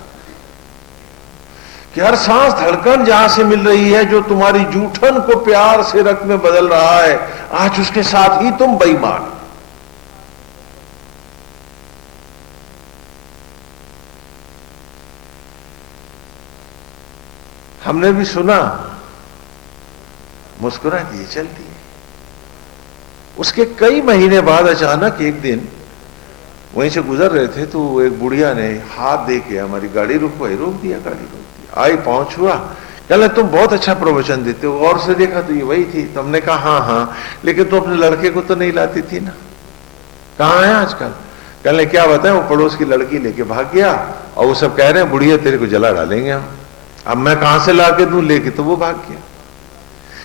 कि हर सांस धड़कन जहां से मिल रही है, जो तुम्हारी जूठन को प्यार से रक्त में बदल रहा है, आज उसके साथ ही तुम बेईमान। हमने भी सुना, मुस्कुरा दिए, चल दिए। उसके कई महीने बाद अचानक एक दिन वहीं से गुजर रहे थे तो एक बुढ़िया ने हाथ दे के हमारी गाड़ी रुकवाई, रोक दिया, गाड़ी रोक दिया, आई पहुंच हुआ, कहला तुम बहुत अच्छा प्रवचन देते हो, और से देखा तो ये वही थी। तो हमने कहा हाँ हाँ, लेकिन तुम अपने लड़के को तो नहीं लाती थी ना, कहाँ है आजकल? कहने क्या बताएं, वो पड़ोस की लड़की लेके भाग गया और वो सब कह रहे हैं बुढ़िया तेरे को जला डालेंगे हम। अब मैं कहां से ला के दूं लेके, तो वो भाग गया।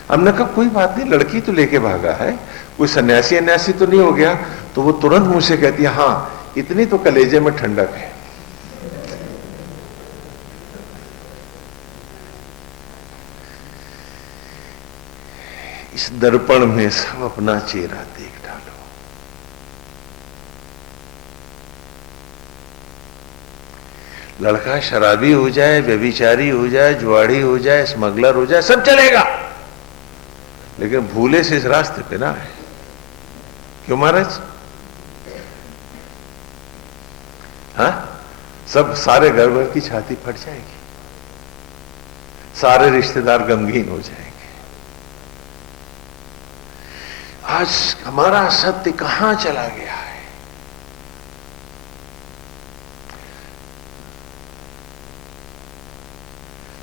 हमने कहा कोई बात नहीं, लड़की तो लेके भागा है, कोई सन्यासी अन्यासी तो नहीं हो गया। तो वो तुरंत मुझसे कहती है हाँ, इतनी तो कलेजे में ठंडक है। इस दर्पण में सब अपना चेहरा देख डालो। लड़का शराबी हो जाए, व्यभिचारी हो जाए, जुआड़ी हो जाए, स्मगलर हो जाए, सब चलेगा, लेकिन भूले से इस रास्ते पे ना है। क्यों महाराज? हाँ, सब सारे घर भर की छाती फट जाएगी, सारे रिश्तेदार गमगीन हो जाएंगे। आज हमारा सत्य कहां चला गया है?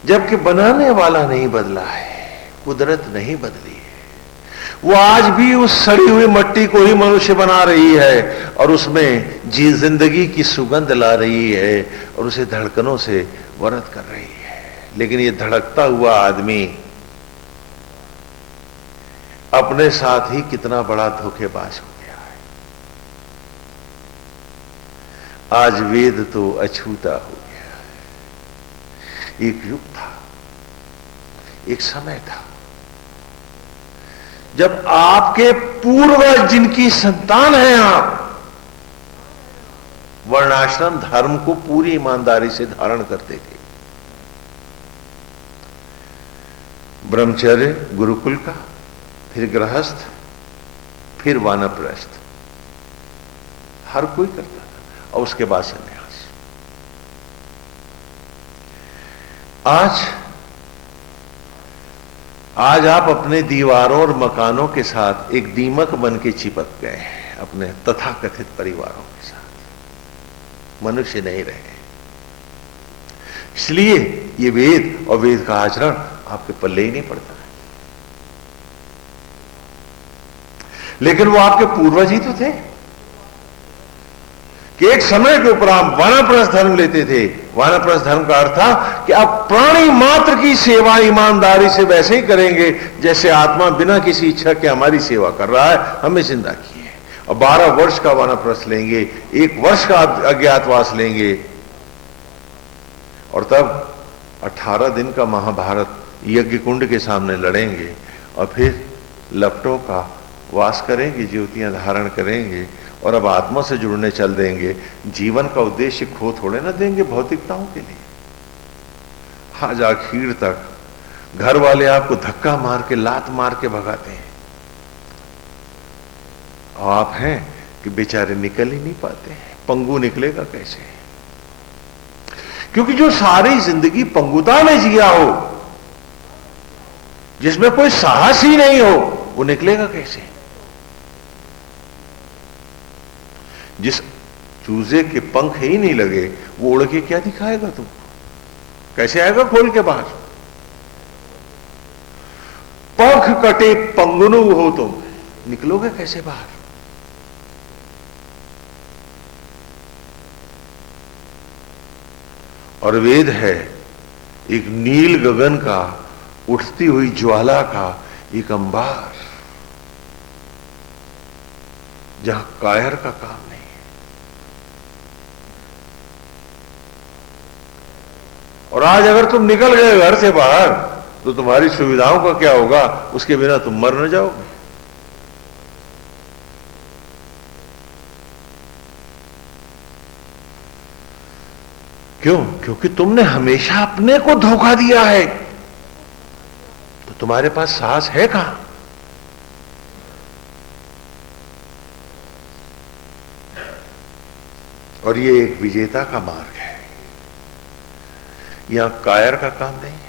जबकि बनाने वाला नहीं बदला है, कुदरत नहीं बदली है, वो आज भी उस सड़ी हुई मट्टी को ही मनुष्य बना रही है और उसमें जिंदगी की सुगंध ला रही है और उसे धड़कनों से वरद कर रही है। लेकिन ये धड़कता हुआ आदमी अपने साथ ही कितना बड़ा धोखेबाज हो गया है। आज वेद तो अछूता हो गया है। एक युग था, एक समय था जब आपके पूर्वज जिनकी संतान हैं आप, वर्णाश्रम धर्म को पूरी ईमानदारी से धारण करते थे। ब्रह्मचर्य गुरुकुल का, फिर गृहस्थ, फिर वानप्रस्थ, हर कोई करता था, और उसके बाद संन्यास। आज आप अपने दीवारों और मकानों के साथ एक दीमक बन के चिपक गए हैं, अपने तथाकथित परिवारों के साथ मनुष्य नहीं रहे। इसलिए ये वेद और वेद का आचरण आपके पल्ले ही नहीं पड़ता। लेकिन वो आपके पूर्वज ही तो थे कि एक समय के ऊपर आप वानप्रस्थ धर्म लेते थे। वानप्रस्थ धर्म का अर्थ था कि आप प्राणी मात्र की सेवा ईमानदारी से वैसे ही करेंगे जैसे आत्मा बिना किसी इच्छा के हमारी सेवा कर रहा है, हमें जिंदा किए। और 12 वर्ष का वानप्रस्थ लेंगे, 1 वर्ष का अज्ञातवास लेंगे, और तब 18 दिन का महाभारत यज्ञ कुंड के सामने लड़ेंगे, और फिर लपटों का वास करेंगे, ज्योतियां धारण करेंगे, और अब आत्मा से जुड़ने चल देंगे। जीवन का उद्देश्य खो थोड़े ना देंगे भौतिकताओं के लिए। आज आखिर तक घर वाले आपको धक्का मार के, लात मार के भगाते हैं, और आप हैं कि बेचारे निकल ही नहीं पाते हैं। पंगु निकलेगा कैसे? क्योंकि जो सारी जिंदगी पंगुता में जिया हो, जिसमें कोई साहस ही नहीं हो, वो निकलेगा कैसे? जिस चूजे के पंख ही नहीं लगे, वो उड़ के क्या दिखाएगा तुमको? कैसे आएगा खोल के बाहर? पंख कटे पंगुनु हो तुम, निकलोगे कैसे बाहर? और वेद है एक नील गगन का, उठती हुई ज्वाला का एक अंबार, जहां कायर का काम नहीं। और आज अगर तुम निकल गए घर से बाहर, तो तुम्हारी सुविधाओं का क्या होगा? उसके बिना तुम मर न जाओगे। क्यों? क्योंकि तुमने हमेशा अपने को धोखा दिया है। तो तुम्हारे पास साहस है कहां? और ये एक विजेता का मार्ग है, यहां कायर का काम नहीं है।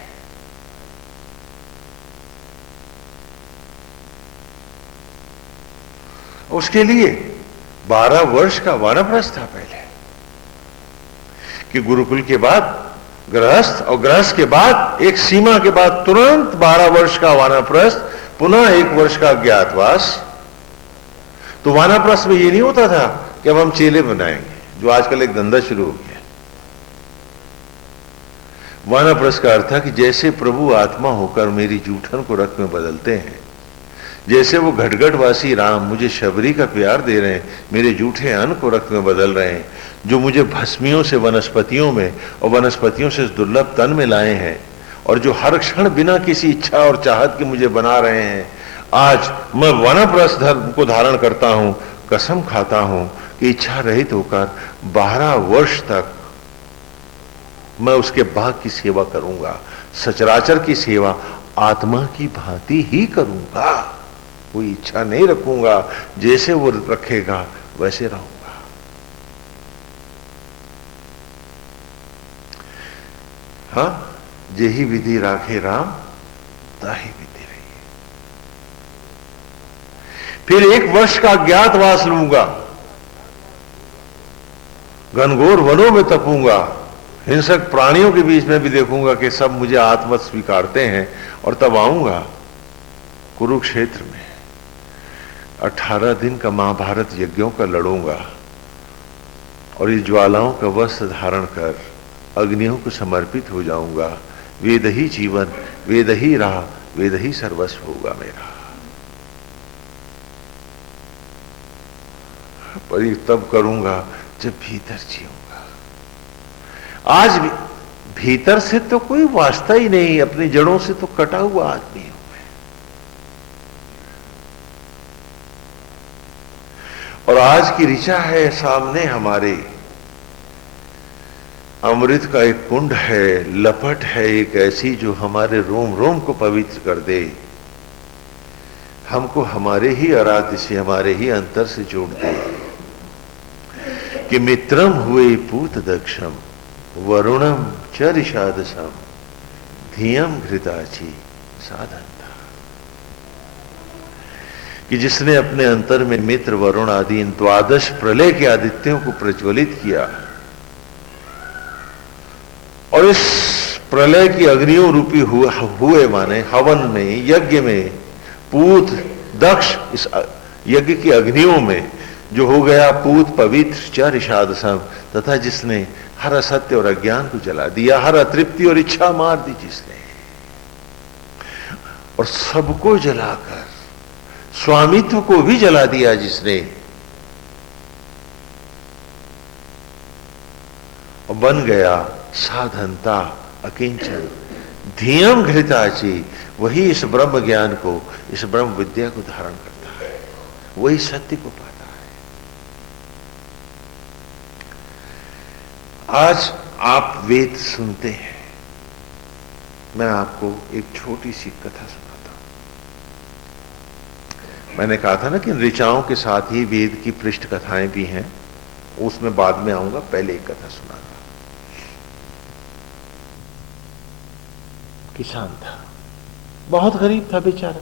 उसके लिए 12 वर्ष का वानप्रस्थ था पहले, कि गुरुकुल के बाद गृहस्थ, और गृहस्थ के बाद एक सीमा के बाद तुरंत 12 वर्ष का वानप्रस्थ, पुनः 1 वर्ष का अज्ञातवास। तो वानप्रस्थ में ये नहीं होता था कि अब हम चेले बनाएंगे, जो आजकल एक धंधा शुरू हो गया। वानप्रस्थ का अर्थ था कि जैसे प्रभु आत्मा होकर मेरी जूठन को रक्त में बदलते हैं, जैसे वो घटघटवासी राम मुझे शबरी का प्यार दे रहे हैं, मेरे जूठे अन्न को रक्त में बदल रहे हैं, जो मुझे भस्मियों से वनस्पतियों में और वनस्पतियों से दुर्लभ तन में लाए हैं, और जो हर क्षण बिना किसी इच्छा और चाहत के मुझे बना रहे हैं, आज मैं वानप्रस्थ धर्म को धारण करता हूं, कसम खाता हूं कि इच्छा रहित होकर 12 वर्ष तक मैं उसके भाग की सेवा करूंगा, सचराचर की सेवा आत्मा की भांति ही करूंगा, कोई इच्छा नहीं रखूंगा, जैसे वो रखेगा वैसे रहूंगा। हाँ, जेही विधि राखे राम ताही विधि रही। फिर 1 वर्ष का ज्ञातवास लूंगा, घनघोर वनों में तपूंगा, हिंसक प्राणियों के बीच में भी देखूंगा कि सब मुझे आत्मत स्वीकारते हैं, और तब आऊंगा कुरुक्षेत्र में 18 दिन का महाभारत यज्ञों का लड़ूंगा, और ये ज्वालाओं का वस्त्र धारण कर अग्नियों को समर्पित हो जाऊंगा। वेद ही जीवन, वेद ही राह, वेद ही सर्वस्व होगा मेरा। पर ये तब करूंगा जब भीतर जीऊंगा। आज भी भीतर से तो कोई वास्ता ही नहीं, अपनी जड़ों से तो कटा हुआ आदमी हूं मैं। और आज की ऋचा है सामने हमारे अमृत का एक कुंड है, लपट है एक ऐसी जो हमारे रोम रोम को पवित्र कर दे, हमको हमारे ही आराध्य से, हमारे ही अंतर से जोड़ दे। कि मित्रम हुए पूत दक्षम वरुणम च ऋषादसम धियम घृताची साधनता। कि जिसने अपने अंतर में मित्र वरुण आदि इन द्वादश प्रलय के आदित्यों को प्रज्वलित किया और इस प्रलय की अग्नियों रूपी हुए माने हवन में, यज्ञ में, पूत दक्ष इस यज्ञ की अग्नियों में जो हो गया पूत पवित्र च ऋषादसम, तथा जिसने हर असत्य और अज्ञान को जला दिया, हर अतृप्ति और इच्छा मार दी जिसने, और सबको जलाकर स्वामित्व को भी जला दिया जिसने, और बन गया साधनता अकिंचन धियम घृताची, वही इस ब्रह्म ज्ञान को, इस ब्रह्म विद्या को धारण करता है, वही सत्य को पाता है। आज आप वेद सुनते हैं, मैं आपको एक छोटी सी कथा सुनाता हूं। मैंने कहा था ना कि ऋचाओं के साथ ही वेद की पृष्ठ कथाएं भी हैं, उसमें बाद में आऊंगा, पहले एक कथा सुनाता। किसान था, बहुत गरीब था बेचारा।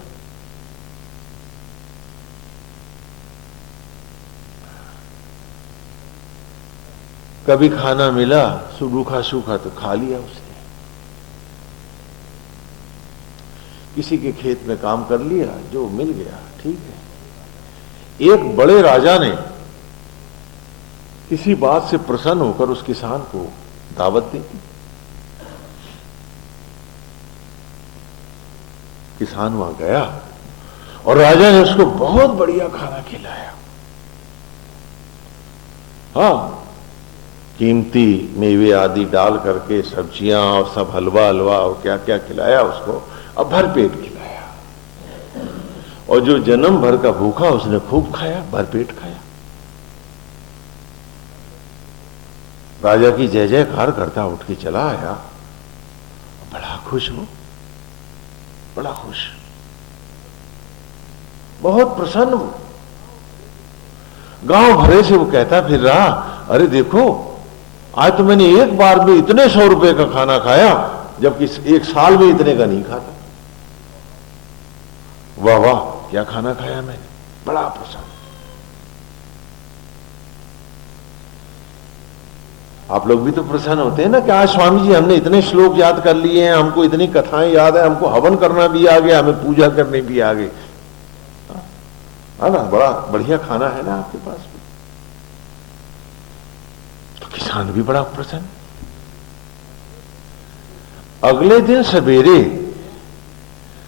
कभी खाना मिला सूखा सूखा तो खा लिया उसने, किसी के खेत में काम कर लिया, जो मिल गया ठीक है। एक बड़े राजा ने किसी बात से प्रसन्न होकर उस किसान को दावत दी। किसान वहां गया और राजा ने उसको बहुत बढ़िया खाना खिलाया। हाँ, कीमती मेवे आदि डाल करके सब्जियां और सब हलवा हलवा और क्या क्या खिलाया उसको, अब भर पेट खिलाया। और जो जन्म भर का भूखा उसने खूब खाया, भर पेट खाया। राजा की जय जयकार करता उठ के चला आया, बड़ा खुश हो, बड़ा खुश, बहुत प्रसन्न हो। गांव भरे से वो कहता फिर रहा, अरे देखो आज तो मैंने एक बार में इतने 100 रुपए का खाना खाया, जबकि एक साल में इतने का नहीं खाता। वाह वाह, क्या खाना खाया मैंने, बड़ा प्रसन्न। आप लोग भी तो प्रसन्न होते हैं ना कि आज स्वामी जी हमने इतने श्लोक याद कर लिए हैं, हमको इतनी कथाएं याद है, हमको हवन करना भी आ गया, हमें पूजा करने भी आ गई, है ना, बड़ा बढ़िया खाना है ना आपके पास भी। तो किसान भी बड़ा प्रसन्न। अगले दिन सवेरे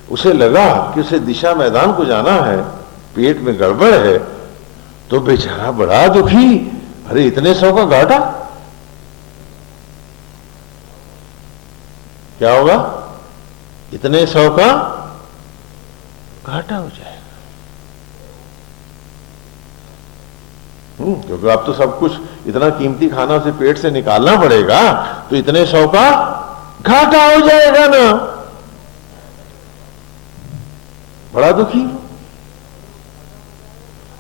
उसे लगा कि उसे दिशा मैदान को जाना है, पेट में गड़बड़ है, तो बेचारा बड़ा दुखी, अरे इतने 100 का घाटा, क्या होगा, इतने 100 का घाटा हो जाएगा। क्योंकि अब तो सब कुछ इतना कीमती खाना उसे पेट से निकालना पड़ेगा, तो इतने 100 का घाटा हो जाएगा ना, बड़ा दुखी।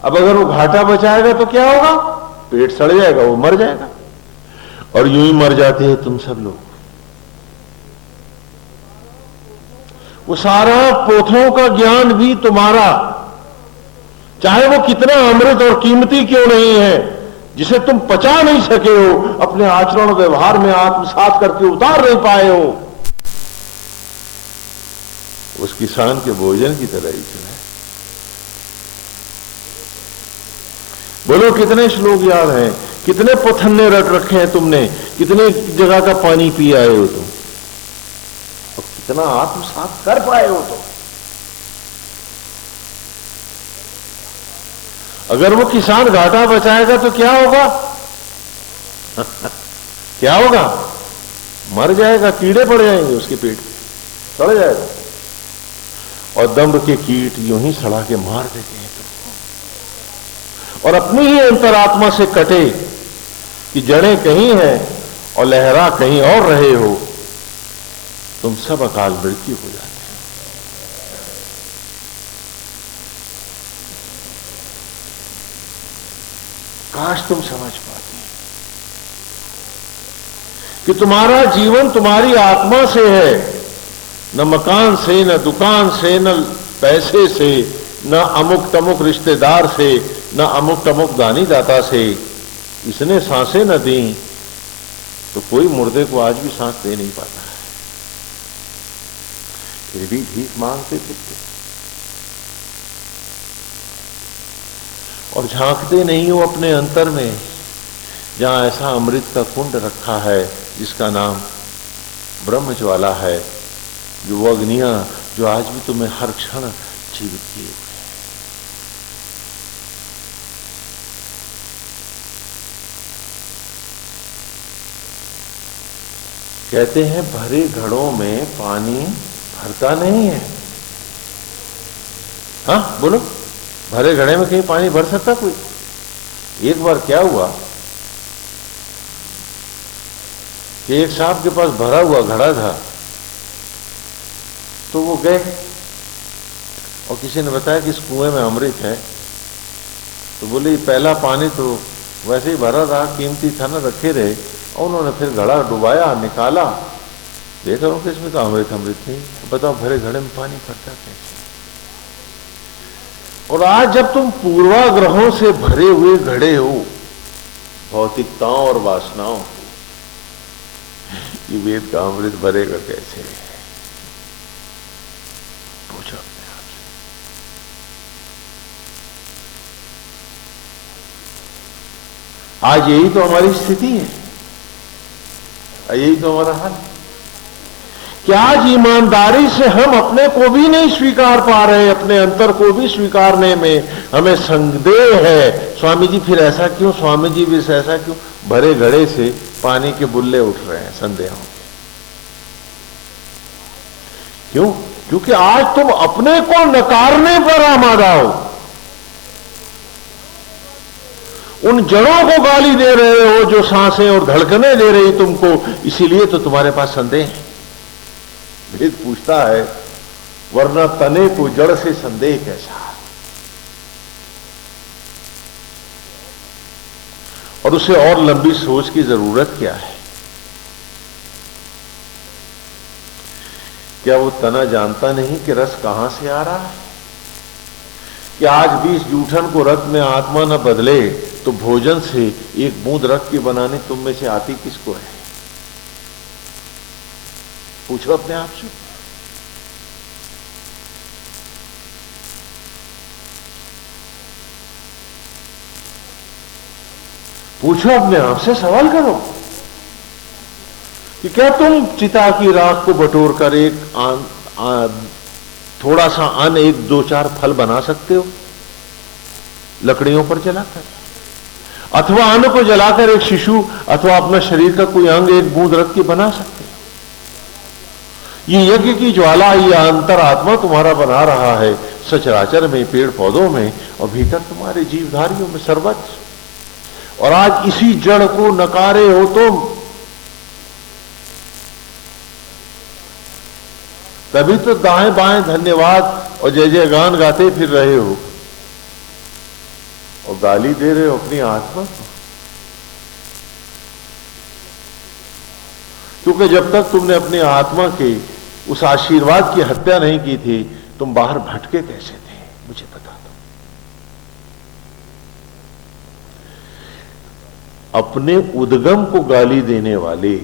अब अगर वो घाटा बचाएगा तो क्या होगा, पेट सड़ जाएगा, वो मर जाएगा। और यूं ही मर जाते हैं तुम सब लोग। वो सारा पोथों का ज्ञान भी तुम्हारा, चाहे वो कितना अमृत और कीमती क्यों नहीं है, जिसे तुम पचा नहीं सके हो, अपने आचरण व्यवहार में आत्मसात करके उतार नहीं पाए हो, उस किसान के भोजन की तरह ही है। बोलो कितने श्लोक याद हैं, कितने पथन्ने रट रखे हैं तुमने, कितने जगह का पानी पी आए हो तुम, और कितना आत्मसात कर पाए हो तुम। अगर वो किसान घाटा बचाएगा तो क्या होगा क्या होगा, मर जाएगा, कीड़े पड़ जाएंगे उसके पेट में, सड़ जाएगा। और दम्भ के कीट यूं ही सड़ा के मार देते हैं तुमको, और अपनी ही अंतरात्मा से कटे कि जड़ें कहीं हैं और लहरा कहीं और रहे हो, तुम सब अकाल मृत्यु हो जाते हो। काश तुम समझ पाते कि तुम्हारा जीवन तुम्हारी आत्मा से है, न मकान से, न दुकान से, न पैसे से, न अमुक तमुक रिश्तेदार से, न अमुक तमुक दानी दाता से। इसने सांसें न दी तो कोई मुर्दे को आज भी सांस दे नहीं पाता है, फिर भी भीख मांगते फिरते और झांकते नहीं हो अपने अंतर में, जहां ऐसा अमृत का कुंड रखा है जिसका नाम ब्रह्म ज्वाला है, जो वो अग्नियां जो आज भी तुम्हें हर क्षण जीवित किए हुए। कहते हैं भरे घड़ों में पानी भरता नहीं है। हाँ बोलो, भरे घड़े में कहीं पानी भर सकता कोई? एक बार क्या हुआ कि एक साहब के पास भरा हुआ घड़ा था, तो वो गए और किसी ने बताया कि इस कुएं में अमृत है। तो बोले पहला पानी तो वैसे ही भरा था, कीमती था ना, रखे रहे। और उन्होंने फिर घड़ा डुबाया, निकाला, देख रहा हूं कि इसमें तो अमृत नहीं। बताओ भरे घड़े में पानी भरता कैसे? और आज जब तुम पूर्वाग्रहों से भरे हुए घड़े हो, भौतिकताओं और वासनाओं को, ये वेद का अमृत भरेगा कैसे? पूछो अपने आप से। आज यही तो हमारी स्थिति है, यही तो हमारा हाल। क्या आज ईमानदारी से हम अपने को भी नहीं स्वीकार पा रहे, अपने अंतर को भी स्वीकारने में हमें संदेह है। स्वामी जी फिर ऐसा क्यों, स्वामी जी भी ऐसा क्यों? भरे घड़े से पानी के बुल्ले उठ रहे हैं संदेहों के। क्यों? क्योंकि आज तुम अपने को नकारने पर आमादा हो, उन जड़ों को गाली दे रहे हो जो सांसें और धड़कनें दे रही तुमको, इसीलिए तो तुम्हारे पास संदेह है। वेद पूछता है वरना तने को जड़ से संदेह कैसा? और उसे और लंबी सोच की जरूरत क्या है? क्या वो तना जानता नहीं कि रस कहां से आ रहा है? कि आज भी इस जूठन को रक्त में आत्मा न बदले तो भोजन से एक बूंद रक्त की बनाने तुम में से आती किसको है? पूछो अपने आप से। पूछो अपने आप से, सवाल करो कि क्या तुम चिता की राख को बटोर कर एक थोड़ा सा अन्न, एक दो चार फल बना सकते हो लकड़ियों पर जलाकर? अथवा अन्न को जलाकर एक शिशु अथवा अपना शरीर का कोई अंग एक बूंद रक्त की बना सकते हो? ये यज्ञ की ज्वाला, ये अंतरात्मा तुम्हारा बना रहा है सचराचर में, पेड़ पौधों में, और भीतर तुम्हारे जीवधारियों में सर्वत्र। और आज इसी जड़ को नकारे हो तुम, तभी तो दाएं बाएं धन्यवाद और जय जय गान गाते फिर रहे हो और गाली दे रहे हो अपनी आत्मा को। क्योंकि जब तक तुमने अपनी आत्मा के उस आशीर्वाद की हत्या नहीं की थी, तुम बाहर भटके कैसे थे? मुझे बता दो। अपने उद्गम को गाली देने वाले,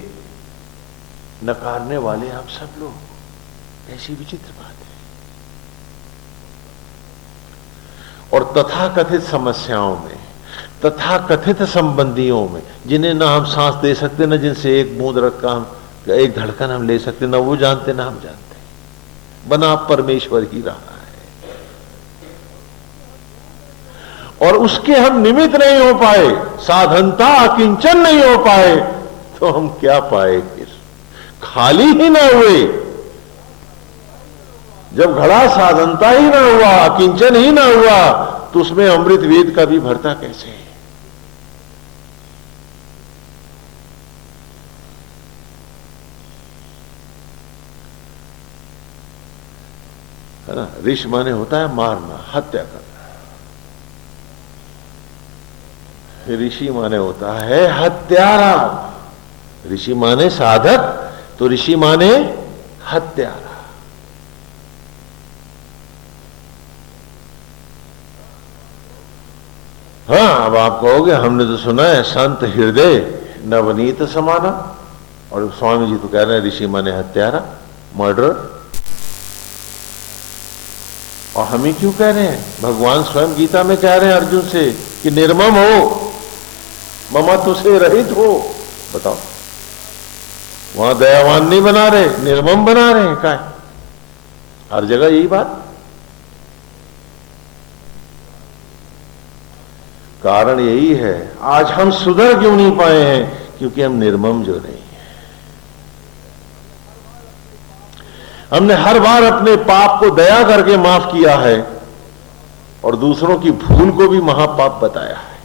नकारने वाले आप सब लोग, ऐसी विचित्र बात है। और तथाकथित समस्याओं में, तथाकथित संबंधियों में, जिन्हें ना हम सांस दे सकते, ना जिनसे एक बूंद रक्त का हम, एक धड़कन हम ले सकते, ना वो जानते ना हम जानते, बना परमेश्वर ही रहा है। और उसके हम निमित्त नहीं हो पाए, साधनता अकिंचन नहीं हो पाए, तो हम क्या पाए? फिर खाली ही ना हुए। जब घड़ा साधनता ही ना हुआ, अकिंचन ही ना हुआ, तो उसमें अमृत वेद का भी भरता कैसे? है ना। ऋष माने होता है मारना, हत्या करना। ऋषि माने होता है हत्यारा। ऋषि माने साधक, तो ऋषि माने हत्यारा। हाँ, अब आप कहोगे हमने तो सुना है संत हृदय नवनीत समाना, और स्वामी जी तो कह रहे हैं ऋषि माने हत्यारा, मर्डर। और हम ही क्यों कह रहे हैं? भगवान स्वयं गीता में कह रहे हैं अर्जुन से कि निर्मम हो, ममत्व से रहित हो। बताओ, वहां दयावान नहीं बना रहे, निर्मम बना रहे हैं। क्या है? हर जगह यही बात। कारण यही है आज हम सुधर क्यों नहीं पाए हैं, क्योंकि हम निर्मम जो नहीं है। हमने हर बार अपने पाप को दया करके माफ किया है और दूसरों की भूल को भी महापाप बताया है।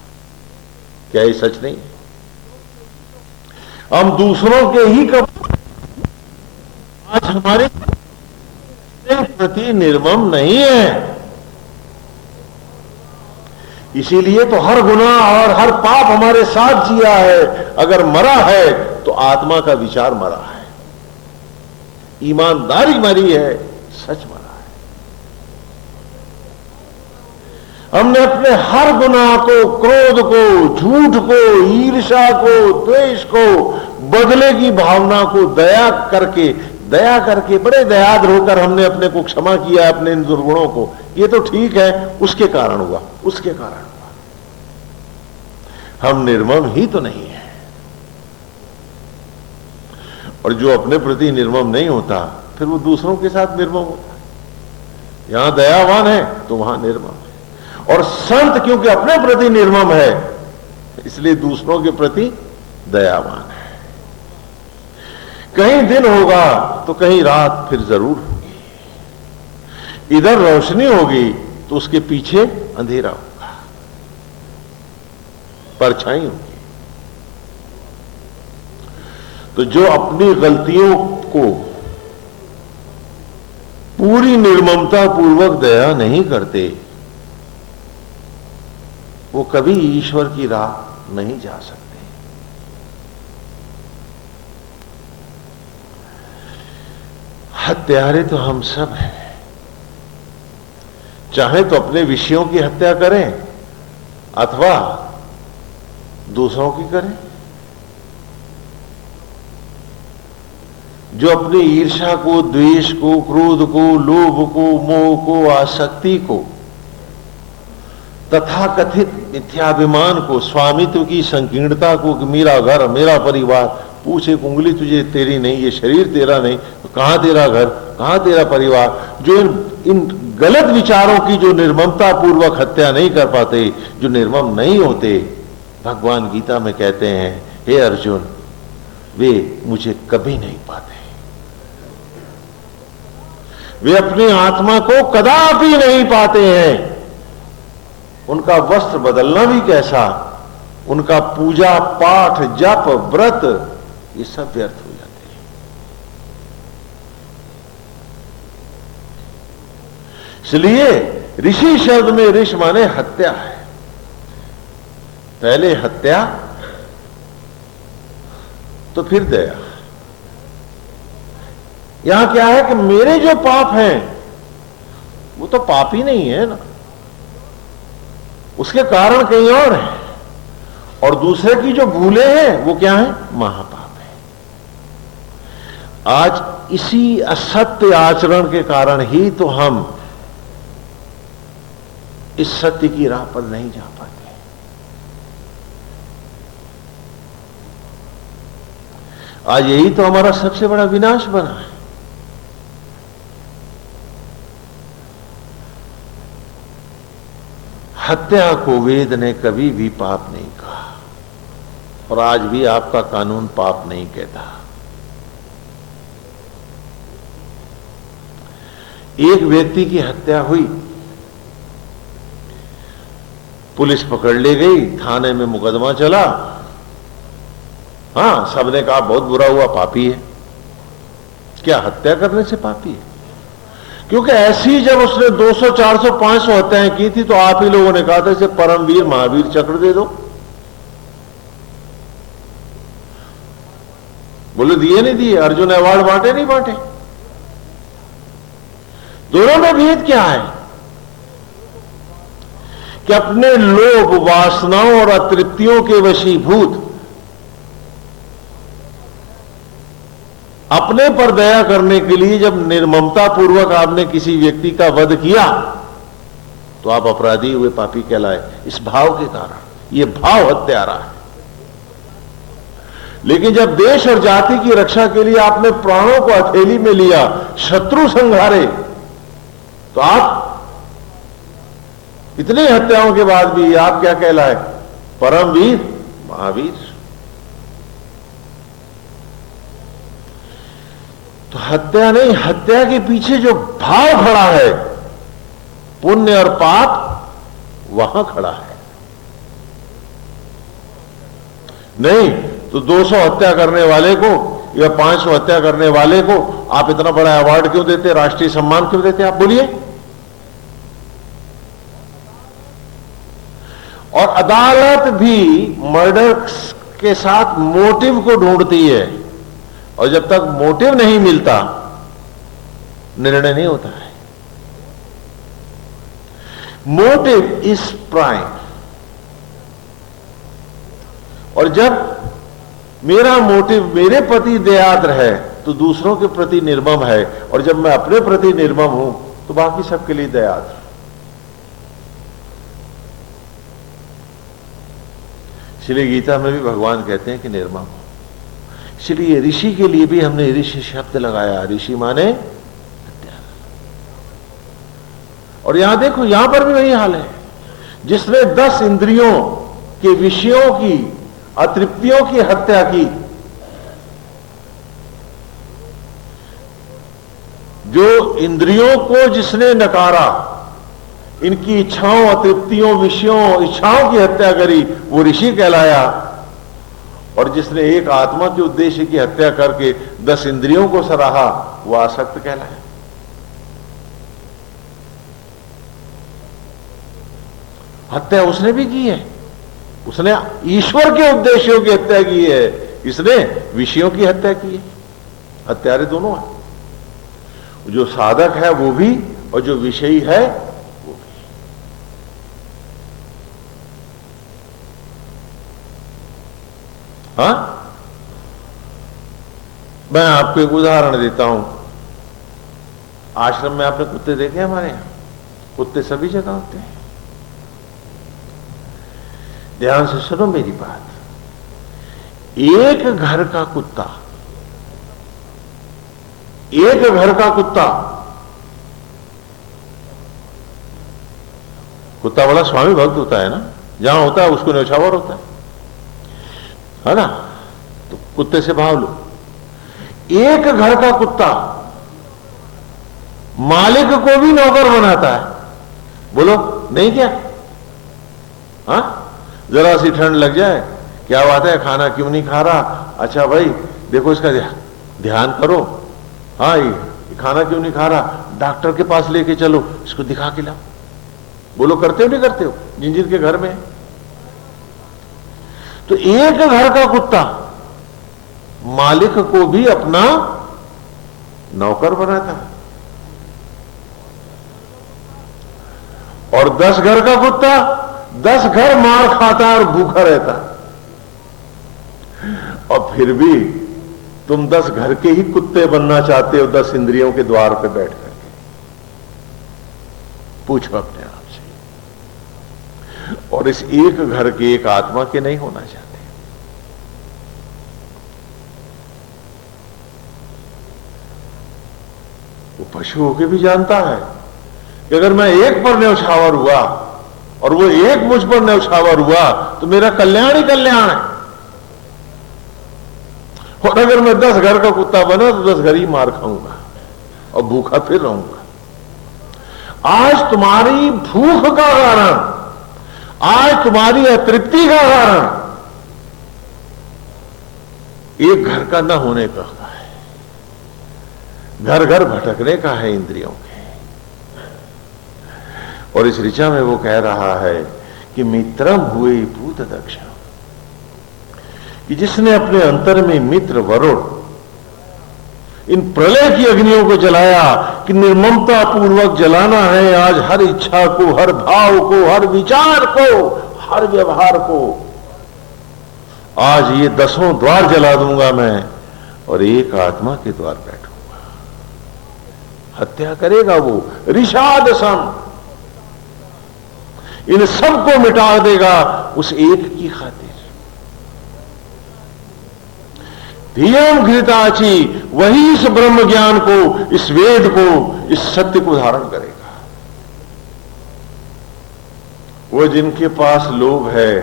क्या ये सच नहीं? हम दूसरों के ही आज हमारे प्रति निर्मम नहीं है। इसीलिए तो हर गुनाह और हर पाप हमारे साथ जिया है। अगर मरा है तो आत्मा का विचार मरा है, ईमानदारी मरी है, सच मरा है। हमने अपने हर गुनाह को, क्रोध को, झूठ को, ईर्ष्या को, द्वेष को, बदले की भावना को दया करके बड़े दयाद होकर हमने अपने को क्षमा किया, अपने इन दुर्गुणों को। ये तो ठीक है, उसके कारण हुआ, उसके कारण हुआ। हम निर्मम ही तो नहीं है। और जो अपने प्रति निर्मम नहीं होता, फिर वो दूसरों के साथ निर्मम होता है। यहां दयावान है तो वहां निर्मम है। और संत क्योंकि अपने प्रति निर्मम है, इसलिए दूसरों के प्रति दयावान है। कहीं दिन होगा तो कहीं रात फिर जरूर होगी। इधर रोशनी होगी तो उसके पीछे अंधेरा होगा, परछाई होगी। तो जो अपनी गलतियों को पूरी निर्ममता पूर्वक दया नहीं करते, वो कभी ईश्वर की राह नहीं जा सकते। हत्यारे तो हम सब हैं। चाहे तो अपने विषयों की हत्या करें अथवा दूसरों की करें। जो अपनी ईर्ष्या को, द्वेष को, क्रोध को, लोभ को, मोह को, आसक्ति को, तथाकथित मिथ्याभिमान को, स्वामित्व की संकीर्णता को कि मेरा घर, मेरा परिवार, पूछे उंगली तुझे तेरी नहीं, ये शरीर तेरा नहीं, तो कहां तेरा घर, कहां तेरा परिवार। जो इन गलत विचारों की जो निर्ममता पूर्वक हत्या नहीं कर पाते, जो निर्मम नहीं होते, भगवान गीता में कहते हैं, हे अर्जुन, वे मुझे कभी नहीं पाते। वे अपनी आत्मा को कदापि नहीं पाते हैं। उनका वस्त्र बदलना भी कैसा, उनका पूजा पाठ जप व्रत ये सब व्यर्थ हो जाते हैं। इसलिए ऋषि शब्द में ऋष माने हत्या है। पहले हत्या तो फिर दया। यहां क्या है कि मेरे जो पाप हैं वो तो पाप ही नहीं है ना, उसके कारण कहीं और है। और दूसरे की जो भूले हैं वो क्या है, महापाप है। आज इसी असत्य आचरण के कारण ही तो हम इस सत्य की राह पर नहीं जा पाते। आज यही तो हमारा सबसे बड़ा विनाश बना है। हत्या को वेद ने कभी भी पाप नहीं कहा और आज भी आपका कानून पाप नहीं कहता। एक व्यक्ति की हत्या हुई, पुलिस पकड़ ले गई, थाने में मुकदमा चला। हां, सबने कहा बहुत बुरा हुआ, पापी है। क्या हत्या करने से पापी है? क्योंकि ऐसी जब उसने 200, 400, 500 हत्याएं की थी तो आप ही लोगों ने कहा था इसे परमवीर महावीर चक्र दे दो। बोले दिए नहीं दिए, अर्जुन अवार्ड बांटे नहीं बांटे। दोनों में भेद क्या है कि अपने लोभ, वासनाओं और अतृप्तियों के वशीभूत अपने पर दया करने के लिए जब निर्ममता पूर्वक आपने किसी व्यक्ति का वध किया तो आप अपराधी हुए, पापी कहलाए, इस भाव के कारण। यह भाव हत्यारा है। लेकिन जब देश और जाति की रक्षा के लिए आपने प्राणों को हथेली में लिया, शत्रु संघारे, तो आप इतनी हत्याओं के बाद भी आप क्या कहलाए? परमवीर महावीर। तो हत्या नहीं, हत्या के पीछे जो भाव खड़ा है, पुण्य और पाप, वहां खड़ा है। नहीं तो 200 हत्या करने वाले को या 500 हत्या करने वाले को आप इतना बड़ा अवार्ड क्यों देते, राष्ट्रीय सम्मान क्यों देते? आप बोलिए। और अदालत भी मर्डर के साथ मोटिव को ढूंढती है, और जब तक मोटिव नहीं मिलता निर्णय नहीं होता है। Motive is prime. और जब मेरा मोटिव मेरे प्रति दयाद्र है तो दूसरों के प्रति निर्मम है, और जब मैं अपने प्रति निर्मम हूं तो बाकी सबके लिए दयाद्र। इसलिए गीता में भी भगवान कहते हैं कि निर्मम हो। इसलिए ऋषि के लिए भी हमने ऋषि शब्द लगाया। ऋषि माने हत्या। और यहां देखो, यहां पर भी वही हाल है। जिसने 10 इंद्रियों के विषयों की, अतृप्तियों की हत्या की, जो इंद्रियों को जिसने नकारा, इनकी इच्छाओं, अतृप्तियों, विषयों, इच्छाओं की हत्या करी, वो ऋषि कहलाया। और जिसने एक आत्मा के उद्देश्य की हत्या करके 10 इंद्रियों को सराहा, वो आसक्त कहलाया। हत्या उसने भी की है, उसने ईश्वर के उद्देश्यों की हत्या की है, इसने विषयों की हत्या की है। हत्यारे दोनों हैं, जो साधक है वो भी और जो विषयी है वो भी। हाँ, मैं आपको एक उदाहरण देता हूं। आश्रम में आपने कुत्ते देखे? हमारे यहां कुत्ते सभी जगह होते हैं। ध्यान से सुनो मेरी बात। एक घर का कुत्ता, एक घर का कुत्ता, कुत्ता बड़ा स्वामी भक्त होता है ना, जहां होता है उसको न्यौछावर होता है ना। तो कुत्ते से भाव लो। एक घर का कुत्ता मालिक को भी नौकर बनाता है। बोलो नहीं क्या? हाँ, जरा सी ठंड लग जाए, क्या बात है, खाना क्यों नहीं खा रहा? अच्छा भाई देखो इसका ध्यान करो। हाँ, ये खाना क्यों नहीं खा रहा? डॉक्टर के पास लेके चलो, इसको दिखा के लाओ। बोलो करते हो नहीं करते हो? जिन जिन के घर में। तो एक घर का कुत्ता मालिक को भी अपना नौकर बनाता है, और 10 घर का कुत्ता 10 घर मार खाता है और भूखा रहता है। और फिर भी तुम 10 घर के ही कुत्ते बनना चाहते हो, 10 इंद्रियों के द्वार पे बैठ करके। पूछो अपने आप से। और इस एक घर के, एक आत्मा के नहीं होना चाहते। वो पशु होके भी जानता है कि अगर मैं एक पर न्यौछावर हुआ और वो एक मुझ पर न्यौछावर हुआ तो मेरा कल्याण ही कल्याण है। और अगर मैं 10 घर का कुत्ता बना तो 10 घर ही मार खाऊंगा और भूखा फिर रहूंगा। आज तुम्हारी भूख का कारण, आज तुम्हारी अतृप्ति का कारण एक घर का न होने का है, घर घर भटकने का है इंद्रियों के। और इस ऋचा में वो कह रहा है कि मित्रम हुए भूत दक्ष, कि जिसने अपने अंतर में मित्र वरुण इन प्रलय की अग्नियों को जलाया, कि निर्ममता पूर्वक जलाना है आज हर इच्छा को, हर भाव को, हर विचार को, हर व्यवहार को। आज ये 10 द्वार जला दूंगा मैं और एक आत्मा के द्वार बैठूंगा। हत्या करेगा वो ऋषाद सम, इन सबको मिटा देगा उस एक की खातिर। धियम घृताची, वही इस ब्रह्म ज्ञान को, इस वेद को, इस सत्य को धारण करेगा। वो जिनके पास लोभ है,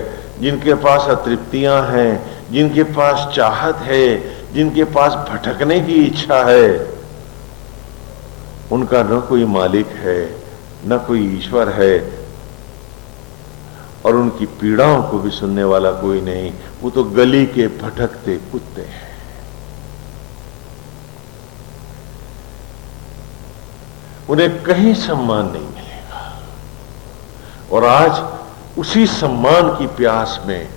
जिनके पास अतृप्तियां हैं, जिनके पास चाहत है, जिनके पास भटकने की इच्छा है, उनका न कोई मालिक है, न कोई ईश्वर है, और उनकी पीड़ाओं को भी सुनने वाला कोई नहीं। वो तो गली के भटकते कुत्ते हैं। उन्हें कहीं सम्मान नहीं मिलेगा। और आज उसी सम्मान की प्यास में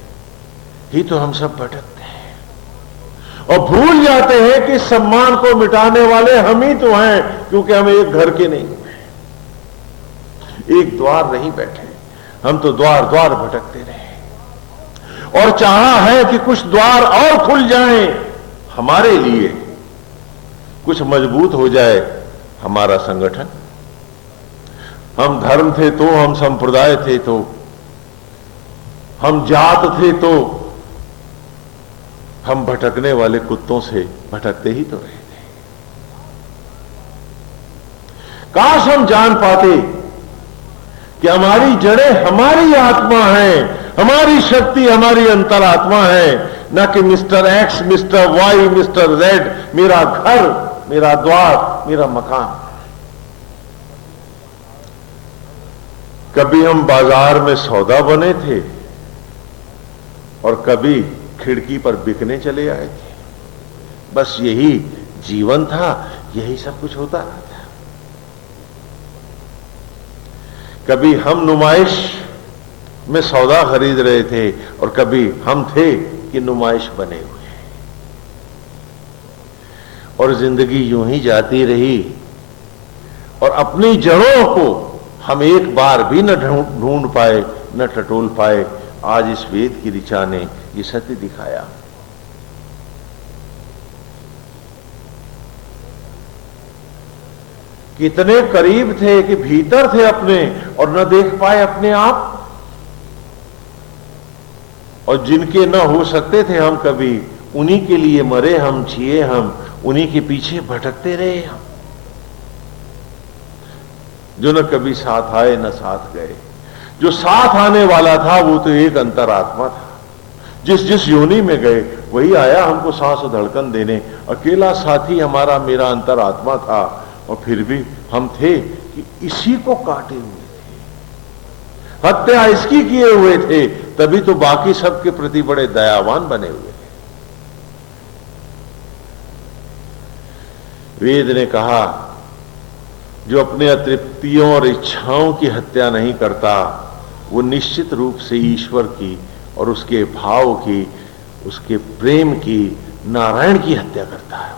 ही तो हम सब भटकते हैं और भूल जाते हैं कि सम्मान को मिटाने वाले हम ही तो हैं, क्योंकि हम एक घर के नहीं हुए, एक द्वार नहीं बैठे, हम तो द्वार द्वार भटकते रहे। और चाहा है कि कुछ द्वार और खुल जाएं हमारे लिए, कुछ मजबूत हो जाए हमारा संगठन। हम धर्म थे तो, हम संप्रदाय थे तो, हम जात थे तो, हम भटकने वाले कुत्तों से भटकते ही तो रहे थे। काश हम जान पाते कि हमारी जड़ें हमारी आत्मा है, हमारी शक्ति हमारी अंतरात्मा है, न कि mister X, mister Y, mister Z, मेरा घर, मेरा द्वार, मेरा मकान। कभी हम बाजार में सौदा बने थे और कभी खिड़की पर बिकने चले आए थे। बस यही जीवन था, यही सब कुछ होता रहा था। कभी हम नुमाइश में सौदा खरीद रहे थे और कभी हम थे कि नुमाइश बने हुए। और जिंदगी यूं ही जाती रही और अपनी जड़ों को हम एक बार भी न ढूंढ पाए, न टटोल पाए। आज इस वेद की ऋचा ने ये सत्य दिखाया। कितने करीब थे कि भीतर थे अपने और न देख पाए अपने आप, और जिनके न हो सकते थे हम कभी, उन्हीं के लिए मरे हम, जिए हम, उन्हीं के पीछे भटकते रहे हम, जो न कभी साथ आए न साथ गए। जो साथ आने वाला था वो तो एक अंतरात्मा था, जिस जिस योनि में गए वही आया हमको सांस और धड़कन देने। अकेला साथी हमारा मेरा अंतरात्मा था, और फिर भी हम थे कि इसी को काटे हुए थे, हत्या इसकी किए हुए थे, तभी तो बाकी सबके प्रति बड़े दयावान बने हुए थे। वेद ने कहा, जो अपने अतृप्तियों और इच्छाओं की हत्या नहीं करता, वो निश्चित रूप से ईश्वर की और उसके भाव की, उसके प्रेम की, नारायण की हत्या करता है।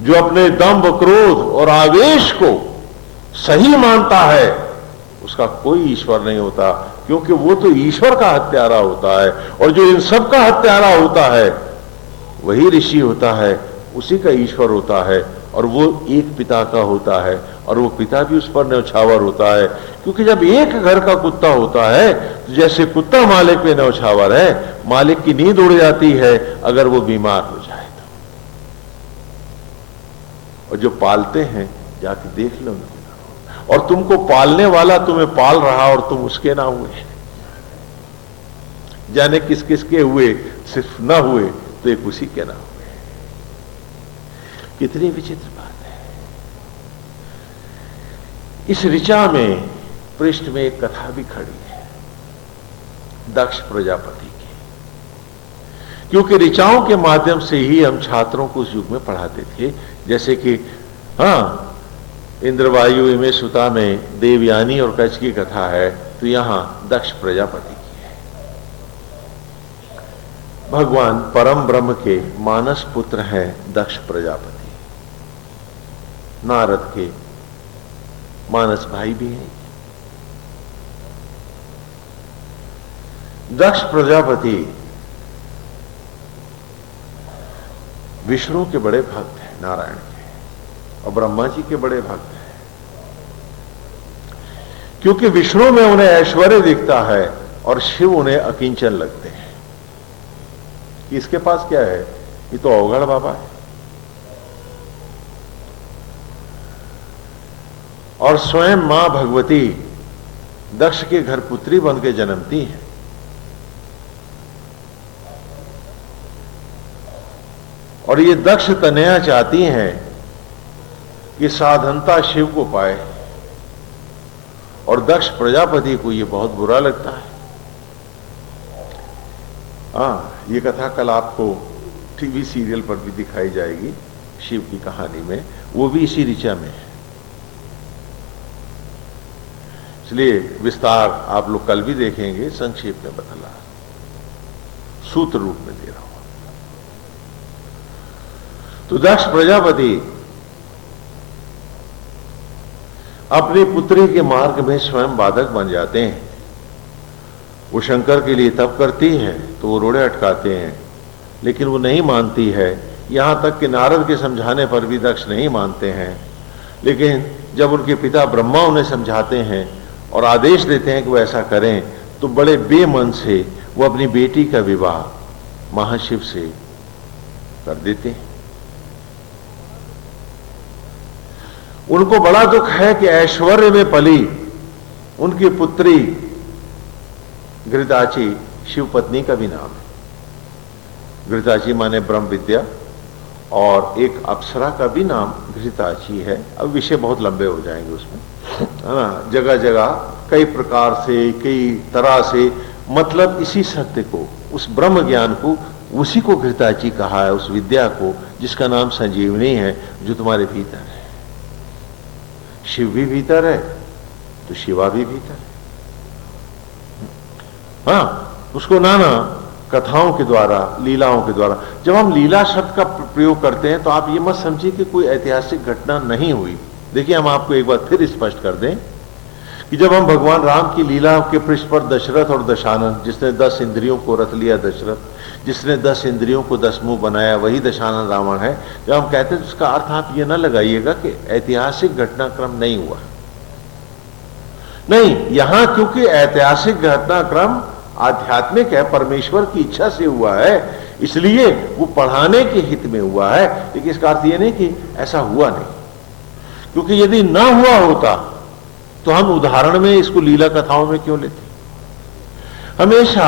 जो अपने दंभ, क्रोध और आवेश को सही मानता है, उसका कोई ईश्वर नहीं होता, क्योंकि वो तो ईश्वर का हत्यारा होता है। और जो इन सब का हत्यारा होता है वही ऋषि होता है, उसी का ईश्वर होता है, और वो एक पिता का होता है, और वो पिता भी उस पर न्यौछावर होता है। क्योंकि जब एक घर का कुत्ता होता है, तो जैसे कुत्ता मालिक पे न्यौछावर है, मालिक की नींद उड़ जाती है अगर वो बीमार हो जाए तो। और जो पालते हैं जाके देख लो, और तुमको पालने वाला तुम्हें पाल रहा और तुम उसके ना हुए, जाने किस किस के हुए, सिर्फ ना हुए तो एक उसी के ना हुए। कितनी विचित्र बात है। इस ऋचा में पृष्ठ में एक कथा भी खड़ी है दक्ष प्रजापति की, क्योंकि ऋचाओं के माध्यम से ही हम छात्रों को उस युग में पढ़ाते थे। जैसे कि इंद्रवायु इमे सुता में देवयानी और कच्छ की कथा है, तो यहां दक्ष प्रजापति की है। भगवान परम ब्रह्म के मानस पुत्र हैं दक्ष प्रजापति, नारद के मानस भाई भी हैं। दक्ष प्रजापति विष्णु के बड़े भक्त हैं, नारायण के, और ब्रह्मा जी के बड़े भक्त हैं। क्योंकि विष्णु में उन्हें ऐश्वर्य दिखता है और शिव उन्हें अकिंचन लगते हैं कि इसके पास क्या है, ये तो अवगढ़ बाबा है। और स्वयं मां भगवती दक्ष के घर पुत्री बन के जन्मती है। और ये दक्ष कन्या चाहती हैं कि साधनता शिव को पाए, और दक्ष प्रजापति को ये बहुत बुरा लगता है। ये कथा कल आपको टीवी सीरियल पर भी दिखाई जाएगी, शिव की कहानी में, वो भी इसी ऋचा में है। इसलिए विस्तार आप लोग कल भी देखेंगे, संक्षेप में बतला, सूत्र रूप में दे रहा हूं। तो दक्ष प्रजापति अपनी पुत्री के मार्ग में स्वयं बाधक बन जाते हैं। वो शंकर के लिए तप करती है तो वो रोड़े अटकाते हैं, लेकिन वो नहीं मानती है। यहां तक कि नारद के समझाने पर भी दक्ष नहीं मानते हैं। लेकिन जब उनके पिता ब्रह्मा उन्हें समझाते हैं और आदेश देते हैं कि वो ऐसा करें, तो बड़े बेमन से वो अपनी बेटी का विवाह महाशिव से कर देते हैं। उनको बड़ा दुख है कि ऐश्वर्य में पली उनकी पुत्री घृताची शिव पत्नी का भी नाम है। घृताची माने ब्रह्म विद्या, और एक अप्सरा का भी नाम घृताची है। अब विषय बहुत लंबे हो जाएंगे उसमें, है ना। जगह जगह कई प्रकार से, कई तरह से, मतलब इसी सत्य को, उस ब्रह्म ज्ञान को, उसी को घृताची कहा है, उस विद्या को जिसका नाम संजीवनी है, जो तुम्हारे भीतर है। शिव भी भीतर है तो शिवा भी भीतर है। उसको नाना कथाओं के द्वारा, लीलाओं के द्वारा, जब हम लीला शब्द का प्रयोग करते हैं तो आप ये मत समझिए कि कोई ऐतिहासिक घटना नहीं हुई। देखिए, हम आपको एक बार फिर स्पष्ट कर दें कि जब हम भगवान राम की लीला के पृष्ठ पर दशरथ और दशानन, जिसने 10 इंद्रियों को रख लिया दशरथ, जिसने 10 इंद्रियों को 10 मुंह बनाया, वही दशानन रावण है। जब हम कहते हैं तो उसका अर्थ आप ये ना लगाइएगा कि ऐतिहासिक घटनाक्रम नहीं हुआ। नहीं, यहां क्योंकि ऐतिहासिक घटनाक्रम आध्यात्मिक है, परमेश्वर की इच्छा से हुआ है, इसलिए वो पढ़ाने के हित में हुआ है। लेकिन इसका अर्थ ये नहीं कि ऐसा हुआ नहीं, क्योंकि यदि ना हुआ होता तो हम उदाहरण में इसको लीला कथाओं में क्यों लेते। हमेशा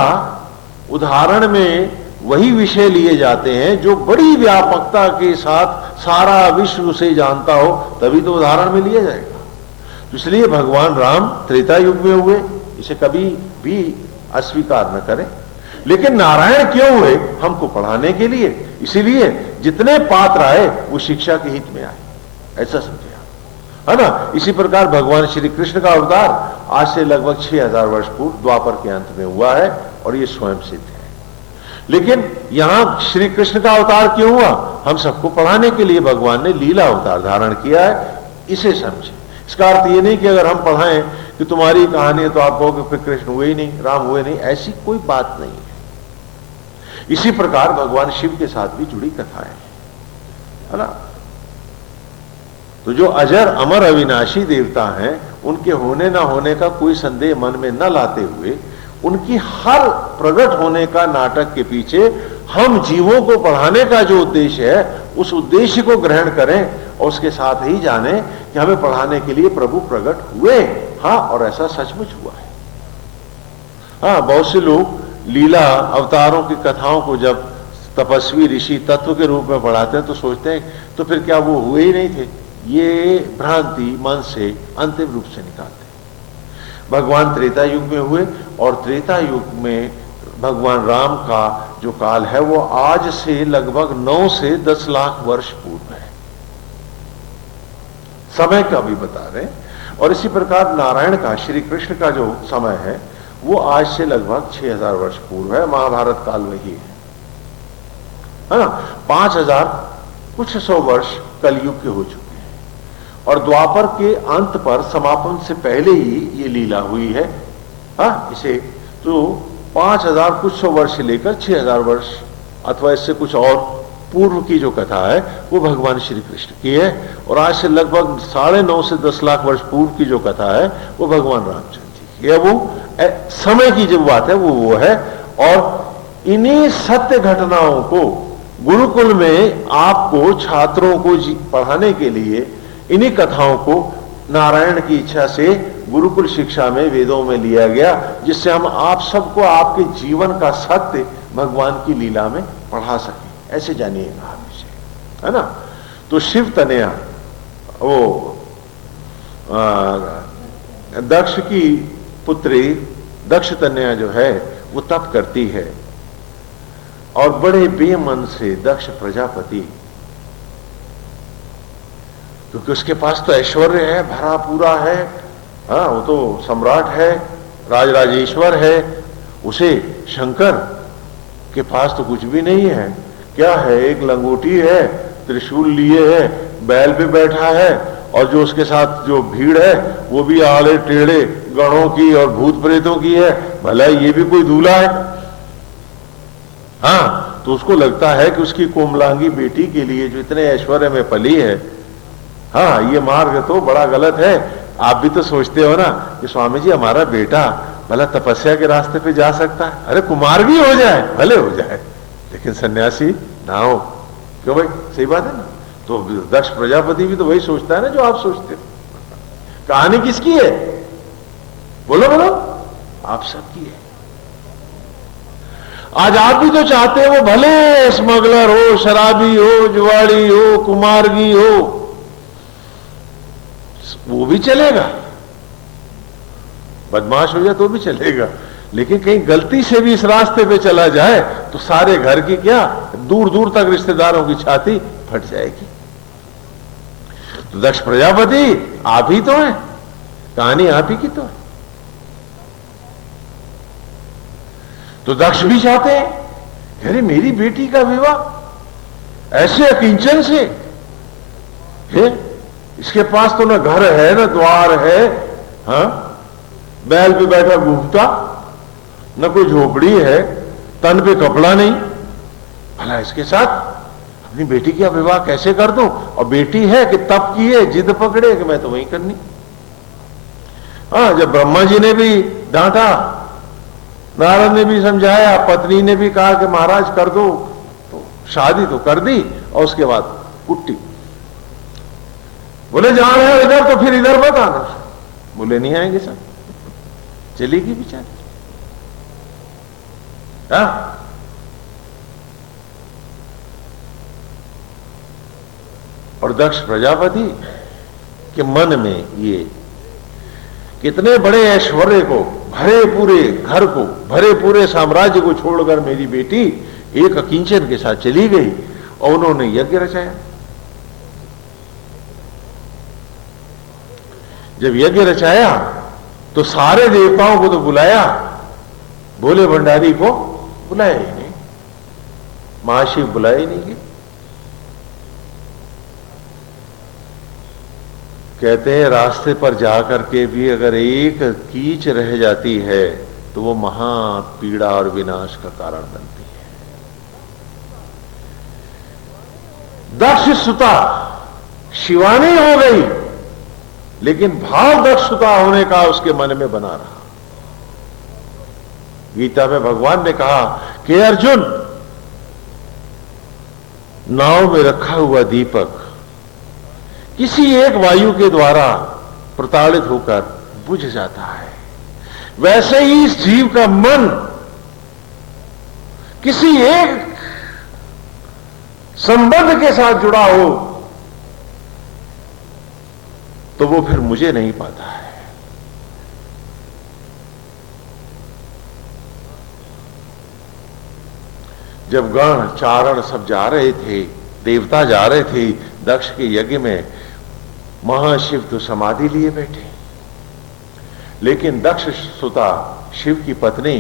उदाहरण में वही विषय लिए जाते हैं जो बड़ी व्यापकता के साथ सारा विश्व उसे जानता हो, तभी तो उदाहरण में लिया जाएगा। तो इसलिए भगवान राम त्रेता युग में हुए, इसे कभी भी अस्वीकार न करें। लेकिन नारायण क्यों हुए? हमको पढ़ाने के लिए। इसीलिए जितने पात्र आए वो शिक्षा के हित में आए, ऐसा समझे, है ना। इसी प्रकार भगवान श्री कृष्ण का अवतार आज से लगभग 6000 वर्ष पूर्व द्वापर के अंत में हुआ है, और ये स्वयं सिद्ध है। लेकिन यहां श्री कृष्ण का अवतार क्यों हुआ? हम सबको पढ़ाने के लिए भगवान ने लीला अवतार धारण किया है, इसे समझे। इसका अर्थ ये नहीं कि अगर हम पढ़ाएं कि तुम्हारी कहानी है तो आप कहोगे फिर कृष्ण हुए ही नहीं, राम हुए नहीं, ऐसी कोई बात नहीं है। इसी प्रकार भगवान शिव के साथ भी जुड़ी कथाएं, है ना। तो जो अजर अमर अविनाशी देवता हैं, उनके होने ना होने का कोई संदेह मन में न लाते हुए, उनकी हर प्रकट होने का नाटक के पीछे हम जीवों को पढ़ाने का जो उद्देश्य है, उस उद्देश्य को ग्रहण करें और उसके साथ ही जाने कि हमें पढ़ाने के लिए प्रभु प्रकट हुए। हाँ, और ऐसा सचमुच हुआ है। हाँ, बहुत से लोग लीला अवतारों की कथाओं को जब तपस्वी ऋषि तत्व के रूप में पढ़ाते हैं तो सोचते हैं तो फिर क्या वो हुए ही नहीं थे। ये भ्रांति मन से अंतिम रूप से निकालते हैं। भगवान त्रेता युग में हुए, और त्रेता युग में भगवान राम का जो काल है वो आज से लगभग 9 से 10 लाख वर्ष पूर्व है। समय का भी बता रहे हैं। और इसी प्रकार नारायण का, श्री कृष्ण का जो समय है वो आज से लगभग 6000 वर्ष पूर्व है, महाभारत काल में ही है ना। 5000 कुछ 100 वर्ष कलयुग के हो चुके हैं और द्वापर के अंत पर, समापन से पहले ही ये लीला हुई है। इसे तो 5000 कुछ 100 वर्ष से लेकर 6000 वर्ष अथवा इससे कुछ और पूर्व की जो कथा है वो भगवान श्री कृष्ण की है। और आज से लगभग 9.5 से 10 लाख वर्ष पूर्व की जो कथा है वो भगवान रामचंद्र जी की है। वो समय की जो बात है वो है। और इन्हीं सत्य घटनाओं को गुरुकुल में आपको, छात्रों को पढ़ाने के लिए इन्हीं कथाओं को नारायण की इच्छा से गुरुकुल शिक्षा में, वेदों में लिया गया, जिससे हम आप सबको आपके जीवन का सत्य भगवान की लीला में पढ़ा सकें। ऐसे जानिएगा आप इसे, है ना। तो शिव तनया वो दक्ष की पुत्री दक्ष तनया जो है वो तप करती है और बड़े बेमन से दक्ष प्रजापति, क्योंकि उसके पास तो ऐश्वर्य है, भरा पूरा है, वो तो सम्राट है, राजराजेश्वर है, उसे शंकर के पास तो कुछ भी नहीं है। क्या है, एक लंगोटी है, त्रिशूल लिए है, बैल पे बैठा है और जो उसके साथ जो भीड़ है वो भी आड़े टेढ़े गणों की और भूत प्रेतों की है। भला ये भी कोई दूल्हा है? तो उसको लगता है कि उसकी कोमलांगी बेटी के लिए जो इतने ऐश्वर्य में पली है, ये मार्ग तो बड़ा गलत है। आप भी तो सोचते हो ना कि स्वामी जी हमारा बेटा भला तपस्या के रास्ते पे जा सकता है? अरे कुमार भी हो जाए, भले हो जाए, लेकिन सन्यासी ना हो। क्यों भाई, सही बात है ना। तो दक्ष प्रजापति भी तो वही सोचता है ना जो आप सोचते हो। कहानी किसकी है? बोलो बोलो, आप सबकी है। आज आप भी तो चाहते हो वो भले स्मगलर हो, शराबी हो, जुआड़ी हो, कुमारगी हो, वो भी चलेगा, बदमाश हो जाए तो भी चलेगा, लेकिन कहीं गलती से भी इस रास्ते पे चला जाए तो सारे घर की क्या, दूर दूर तक रिश्तेदारों की छाती फट जाएगी। तो दक्ष प्रजापति आप ही तो हैं, कहानी आप ही की तो है। तो दक्ष भी चाहते हैं, अरे मेरी बेटी का विवाह ऐसे अकिंचन से है, इसके पास तो ना घर है ना द्वार है, बैल पे बैठा घूमता, न कोई झोपड़ी है, तन पे कपड़ा नहीं, भला इसके साथ अपनी बेटी का विवाह कैसे कर दूं? और बेटी है कि तप की है, जिद पकड़े कि मैं तो वही करनी। जब ब्रह्मा जी ने भी डांटा, नारद ने भी समझाया, पत्नी ने भी कहा कि महाराज कर दो, तो शादी तो कर दी और उसके बाद कुट्टी। बोले जा रहे हो इधर तो फिर इधर मत आना। बोले नहीं आएंगे सर, चलेगी बेचारी। और दक्ष प्रजापति के मन में ये कितने बड़े ऐश्वर्य को, भरे पूरे घर को, भरे पूरे साम्राज्य को छोड़कर मेरी बेटी एक अकिंचन के साथ चली गई और उन्होंने यज्ञ रचाया। जब यज्ञ रचाया तो सारे देवताओं को तो बुलाया, भोले भंडारी को बुलाया ही नहीं, महाशिव बुलाया ही नहीं गए। कहते हैं रास्ते पर जाकर के भी अगर एक कीच रह जाती है तो वो महा पीड़ा और विनाश का कारण बनती है। दक्ष सुता शिवानी हो गई, लेकिन भाव दक्ष सुता होने का उसके मन में बना रहा। गीता में भगवान ने कहा कि अर्जुन, नाव में रखा हुआ दीपक किसी एक वायु के द्वारा प्रताड़ित होकर बुझ जाता है, वैसे ही इस जीव का मन किसी एक संबंध के साथ जुड़ा हो तो वो फिर मुझे नहीं पाता है। जब गण चारण सब जा रहे थे, देवता जा रहे थे दक्ष के यज्ञ में, महाशिव तो समाधि लिए बैठे, लेकिन दक्ष सुता शिव की पत्नी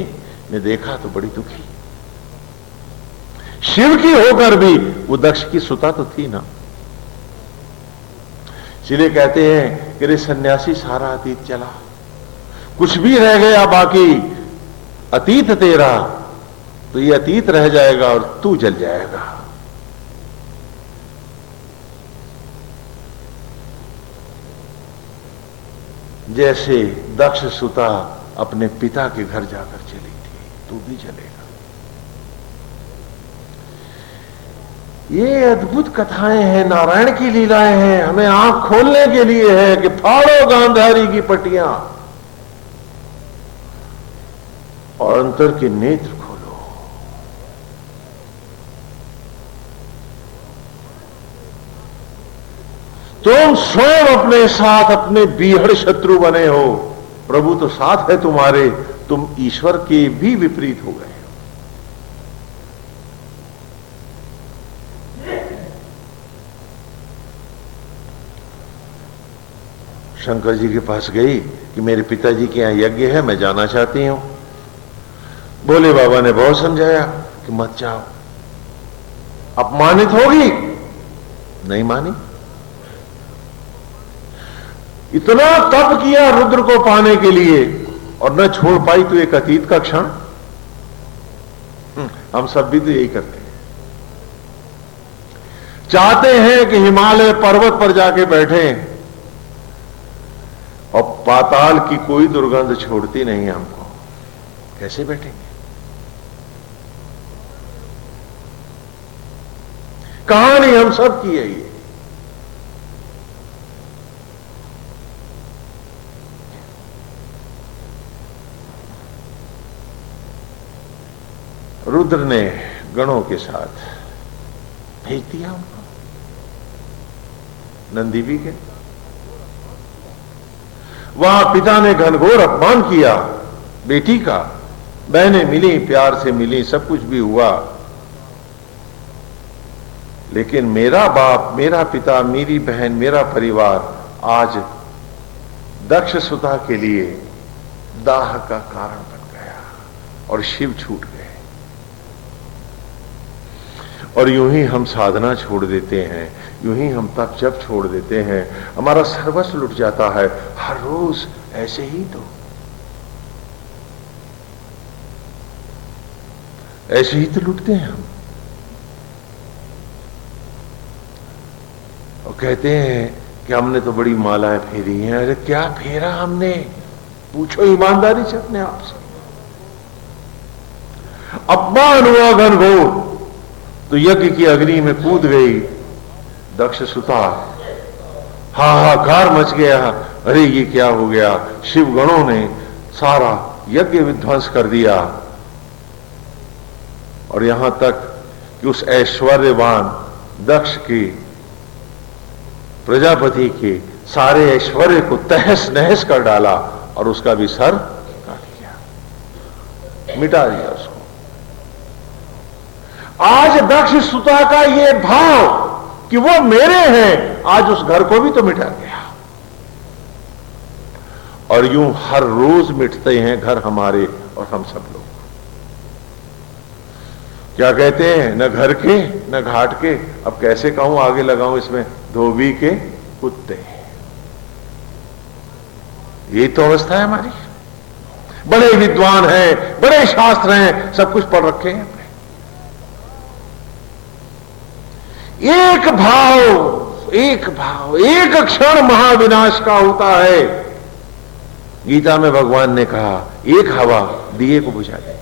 ने देखा तो बड़ी दुखी। शिव की होकर भी वो दक्ष की सुता तो थी ना। इसलिए कहते हैं कि रे सन्यासी, सारा अतीत चला, कुछ भी रह गया बाकी अतीत तेरा, तो ये अतीत रह जाएगा और तू जल जाएगा। जैसे दक्ष सुता अपने पिता के घर जाकर चली थी, तू भी जलेगा। ये अद्भुत कथाएं हैं, नारायण की लीलाएं हैं, हमें आंख खोलने के लिए है कि फाड़ो गांधारी की पट्टियां और अंतर के नेत्र खोलो। तुम स्वयं अपने साथ अपने बीहड़ शत्रु बने हो, प्रभु तो साथ है तुम्हारे, तुम ईश्वर के भी विपरीत हो गए। शंकर जी के पास गई कि मेरे पिताजी के यहां यज्ञ है, मैं जाना चाहती हूं। भोले बाबा ने बहुत समझाया कि मत जाओ, अपमानित होगी, नहीं मानी। इतना तप किया रुद्र को पाने के लिए और न छोड़ पाई तो एक अतीत का क्षण। हम सब भी तो यही करते हैं, चाहते हैं कि हिमालय पर्वत पर जाके बैठे और पाताल की कोई दुर्गंध छोड़ती नहीं हमको, कैसे बैठेंगे? कहानी हम सब की है ये। रुद्र ने गणों के साथ भेज दिया उनको, नंदी भी के। वहां पिता ने घनघोर अपमान किया बेटी का, बहनें मिली, प्यार से मिली, सब कुछ भी हुआ, लेकिन मेरा बाप, मेरा पिता, मेरी बहन, मेरा परिवार आज दक्ष सुता के लिए दाह का कारण बन गया और शिव छूट गए। और यूं ही हम साधना छोड़ देते हैं, यूं ही हम तप जप छोड़ देते हैं, हमारा सर्वस्व लुट जाता है। हर रोज ऐसे ही तो ऐसे ही तो लुटते हैं हम। और कहते हैं कि हमने तो बड़ी मालाएं फेरी हैं। अरे क्या फेरा हमने, पूछो ईमानदारी से अपने आप से। अपमान हुआ घनघोर तो यज्ञ की अग्नि में कूद गई दक्ष सुता, हाहाकार मच गया। अरे ये क्या हो गया? शिव गणों ने सारा यज्ञ विध्वंस कर दिया और यहां तक कि उस ऐश्वर्यवान दक्ष की, प्रजापति के सारे ऐश्वर्य को तहस नहस कर डाला और उसका भी सर काट दिया, मिटा दिया उसको। आज दक्ष सुता का ये भाव कि वो मेरे हैं, आज उस घर को भी तो मिटा गया। और यूं हर रोज मिटते हैं घर हमारे और हम सब लोग। क्या कहते हैं, न घर के न घाट के, अब कैसे कहूं, आगे लगाऊं इसमें, धोबी के कुत्ते। यही तो अवस्था है हमारी। बड़े विद्वान हैं, बड़े शास्त्र हैं, सब कुछ पढ़ रखे हैं, एक भाव एक क्षण महाविनाश का होता है। गीता में भगवान ने कहा, एक हवा दिए को बुझा दे।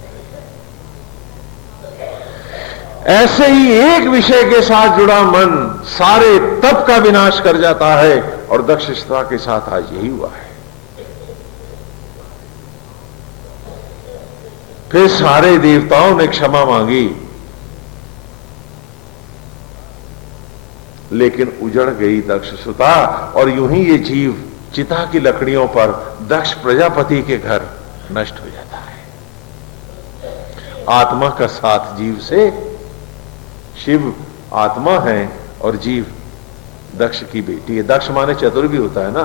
ऐसे ही एक विषय के साथ जुड़ा मन सारे तप का विनाश कर जाता है और दक्षता के साथ आज यही हुआ है। फिर सारे देवताओं ने क्षमा मांगी, लेकिन उजड़ गई दक्ष सुता और यूं ही ये जीव चिता की लकड़ियों पर दक्ष प्रजापति के घर नष्ट हो जाता है। आत्मा का साथ जीव से, शिव आत्मा है और जीव दक्ष की बेटी है। दक्ष माने चतुर भी होता है ना,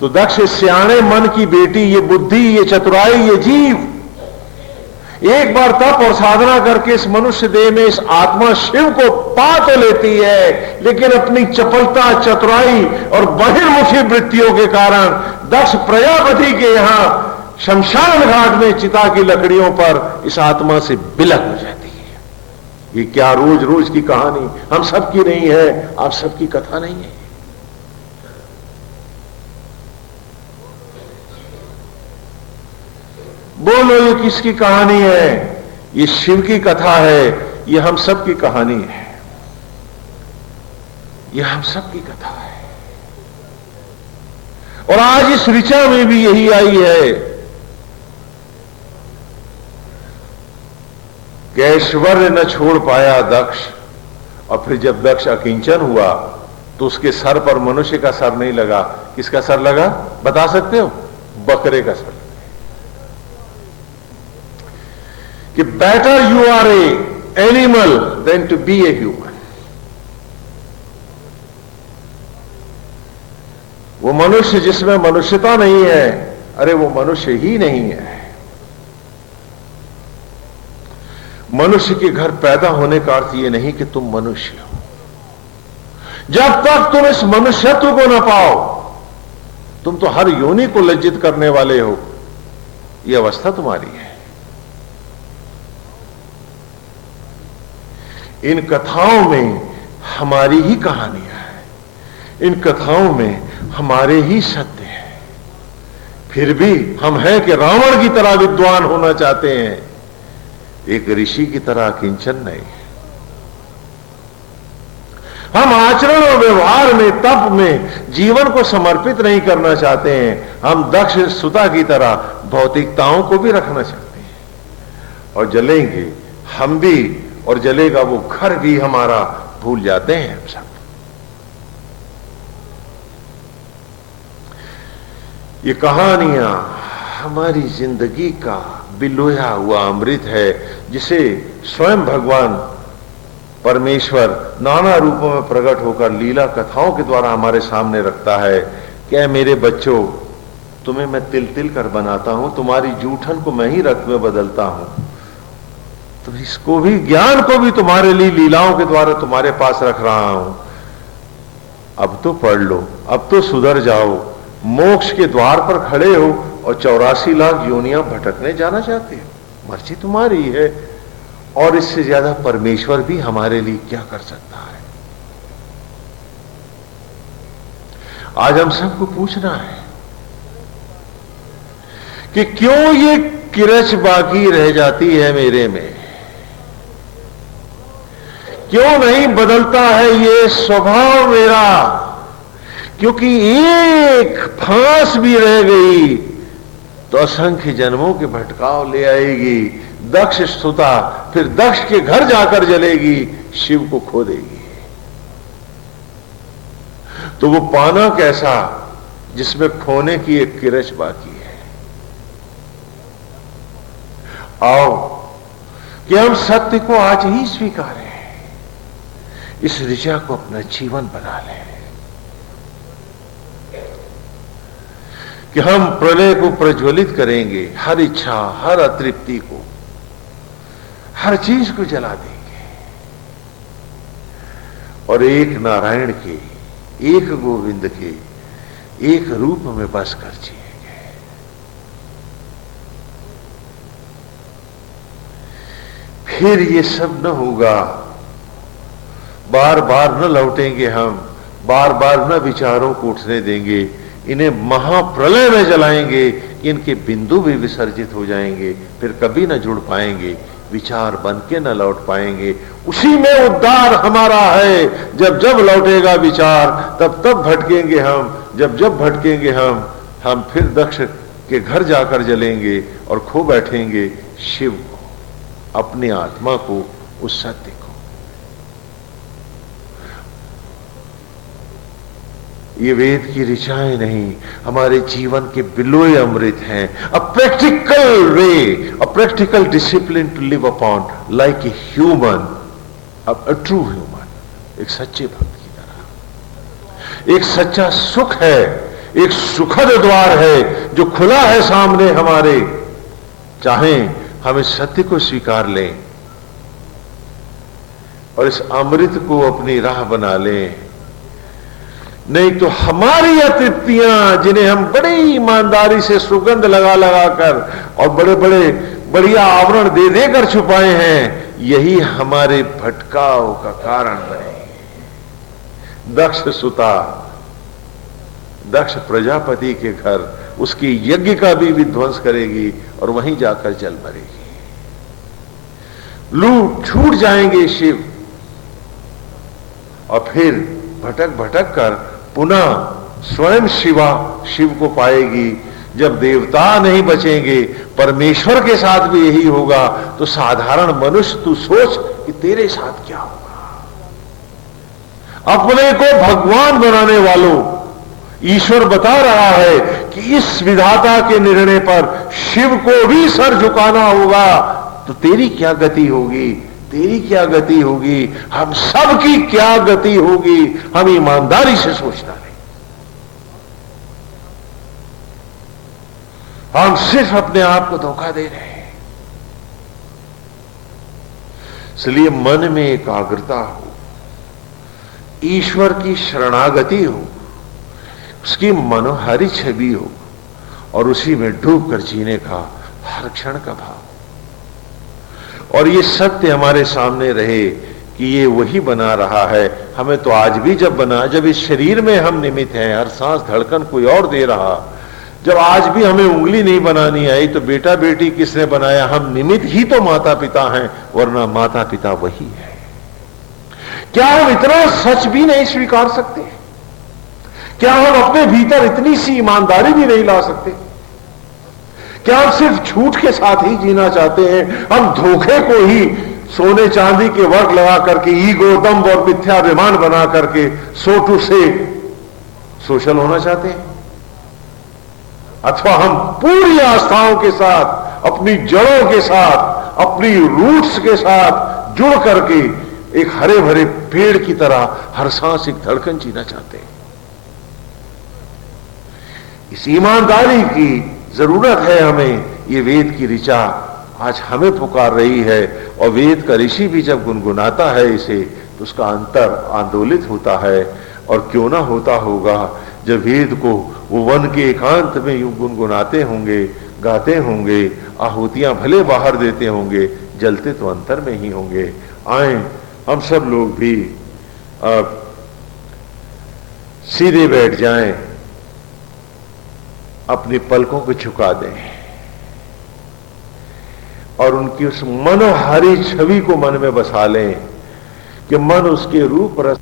तो दक्ष सियाणे मन की बेटी, ये बुद्धि, ये चतुराई, ये जीव एक बार तप और साधना करके इस मनुष्य देह में इस आत्मा शिव को पा तो लेती है, लेकिन अपनी चपलता, चतुराई और बहिर्मुखी वृत्तियों के कारण दक्ष प्रजापति के यहां शमशान घाट में चिता की लकड़ियों पर इस आत्मा से बिलक हो जाती है। ये क्या रोज रोज की कहानी हम सबकी नहीं है, आप सबकी कथा नहीं है। बोलो ये किसकी कहानी है? ये शिव की कथा है, ये हम सब की कहानी है, ये हम सब की कथा है। और आज इस ऋचा में भी यही आई है कि ऐश्वर्य न छोड़ पाया दक्ष, और फिर जब दक्ष अकिंचन हुआ तो उसके सर पर मनुष्य का सर नहीं लगा। किसका सर लगा बता सकते हो? बकरे का सर। कि better you are a animal than to be a human. वो मनुष्य जिसमें मनुष्यता नहीं है, अरे वो मनुष्य ही नहीं है। मनुष्य के घर पैदा होने का अर्थ ये नहीं कि तुम मनुष्य हो। जब तक तुम इस मनुष्यत्व को न पाओ, तुम तो हर योनि को लज्जित करने वाले हो। यह अवस्था तुम्हारी है। इन कथाओं में हमारी ही कहानियां हैं, इन कथाओं में हमारे ही सत्य हैं। फिर भी हम हैं कि रावण की तरह विद्वान होना चाहते हैं, एक ऋषि की तरह किंचन नहीं। हम आचरण और व्यवहार में, तप में जीवन को समर्पित नहीं करना चाहते हैं। हम दक्ष सुता की तरह भौतिकताओं को भी रखना चाहते हैं, और जलेंगे हम भी और जलेगा वो घर भी हमारा, भूल जाते हैं हम सब। ये कहानियां हमारी जिंदगी का बिलोया हुआ अमृत है, जिसे स्वयं भगवान परमेश्वर नाना रूपों में प्रकट होकर लीला कथाओं के द्वारा हमारे सामने रखता है। क्या मेरे बच्चों, तुम्हें मैं तिल तिल कर बनाता हूं, तुम्हारी जूठन को मैं ही रक्त में बदलता हूं, तो इसको भी, ज्ञान को भी तुम्हारे लिए लीलाओं के द्वारा तुम्हारे पास रख रहा हूं। अब तो पढ़ लो, अब तो सुधर जाओ। मोक्ष के द्वार पर खड़े हो और 84 लाख योनियां भटकने जाना चाहते हो। मर्जी तुम्हारी है, और इससे ज्यादा परमेश्वर भी हमारे लिए क्या कर सकता है। आज हम सबको पूछना है कि क्यों ये किरच बाकी रह जाती है मेरे में, क्यों नहीं बदलता है ये स्वभाव मेरा। क्योंकि एक फांस भी रह गई तो असंख्य जन्मों के भटकाव ले आएगी। दक्ष स्तुता फिर दक्ष के घर जाकर जलेगी, शिव को खो देगी। तो वो पाना कैसा जिसमें खोने की एक किरच बाकी है। आओ कि हम सत्य को आज ही स्वीकारें, इस ऋचा को अपना जीवन बना लें, कि हम प्रलय को प्रज्वलित करेंगे, हर इच्छा, हर अतृप्ति को, हर चीज को जला देंगे, और एक नारायण के, एक गोविंद के, एक रूप में बस कर जिएंगे। फिर ये सब न होगा, बार बार न लौटेंगे हम, बार बार न विचारों को उठने देंगे, इन्हें महाप्रलय में जलाएंगे, इनके बिंदु भी विसर्जित हो जाएंगे, फिर कभी न जुड़ पाएंगे, विचार बन के न लौट पाएंगे। उसी में उद्धार हमारा है। जब जब लौटेगा विचार, तब तब भटकेंगे हम, जब जब भटकेंगे हम फिर दक्ष के घर जाकर जलेंगे और खो बैठेंगे शिव को, अपनी आत्मा को, उस सत्य को। ये वेद की ऋचाएं नहीं, हमारे जीवन के बिलोए अमृत हैं। A practical way, a practical discipline to live upon like a human, a true human, एक सच्चे भक्त की तरह। एक सच्चा सुख है, एक सुखद द्वार है जो खुला है सामने हमारे। चाहें हम इस सत्य को स्वीकार लें और इस अमृत को अपनी राह बना लें, नहीं तो हमारी अतृप्तियां जिन्हें हम बड़ी ईमानदारी से सुगंध लगा लगा कर और बड़े बड़े बढ़िया आवरण दे देकर छुपाए हैं, यही हमारे भटकाव का कारण बने। दक्ष सुता दक्ष प्रजापति के घर उसकी यज्ञ का भी विध्वंस करेगी और वहीं जाकर जल मरेगी। लूट छूट जाएंगे शिव और फिर भटक भटक कर पुनः स्वयं शिव को पाएगी। जब देवता नहीं बचेंगे, परमेश्वर के साथ भी यही होगा, तो साधारण मनुष्य तू सोच कि तेरे साथ क्या होगा। अपने को भगवान बनाने वालों, ईश्वर बता रहा है कि इस विधाता के निर्णय पर शिव को भी सर झुकाना होगा, तो तेरी क्या गति होगी, तेरी क्या गति होगी, हम सब की क्या गति होगी, हम ईमानदारी से सोचना नहीं। हम सिर्फ अपने आप को धोखा दे रहे हैं। इसलिए मन में एकाग्रता हो, ईश्वर की शरणागति हो, उसकी मनोहारी छवि हो और उसी में डूब कर जीने का हर क्षण का भाव, और ये सत्य हमारे सामने रहे कि ये वही बना रहा है। हमें तो आज भी जब इस शरीर में हम निमित्त हैं, हर सांस धड़कन कोई और दे रहा, जब आज भी हमें उंगली नहीं बनानी आई तो बेटा बेटी किसने बनाया, हम निमित्त ही तो माता पिता हैं, वरना माता पिता वही है। क्या हम इतना सच भी नहीं स्वीकार सकते? क्या हम अपने भीतर इतनी सी ईमानदारी भी नहीं ला सकते? क्या हम सिर्फ झूठ के साथ ही जीना चाहते हैं? हम धोखे को ही सोने चांदी के वर्ग लगा करके ईगो, दंभ और मिथ्याभिमान बना करके सोटू से सोशल होना चाहते हैं, अथवा हम पूरी आस्थाओं के साथ, अपनी जड़ों के साथ, अपनी रूट्स के साथ जुड़ करके एक हरे भरे पेड़ की तरह हर सांस एक धड़कन जीना चाहते हैं। इस ईमानदारी की जरूरत है हमें। ये वेद की ऋचा आज हमें पुकार रही है, और वेद का ऋषि भी जब गुनगुनाता है इसे, तो उसका अंतर आंदोलित होता है। और क्यों ना होता होगा जब वेद को वो वन के एकांत में यूं गुनगुनाते होंगे, गाते होंगे, आहुतियां भले बाहर देते होंगे, जलते तो अंतर में ही होंगे। आए हम सब लोग भी सीधे बैठ जाएं, अपनी पलकों को झुका दें और उनकी उस मनोहारी छवि को मन में बसा लें कि मन उसके रूप रस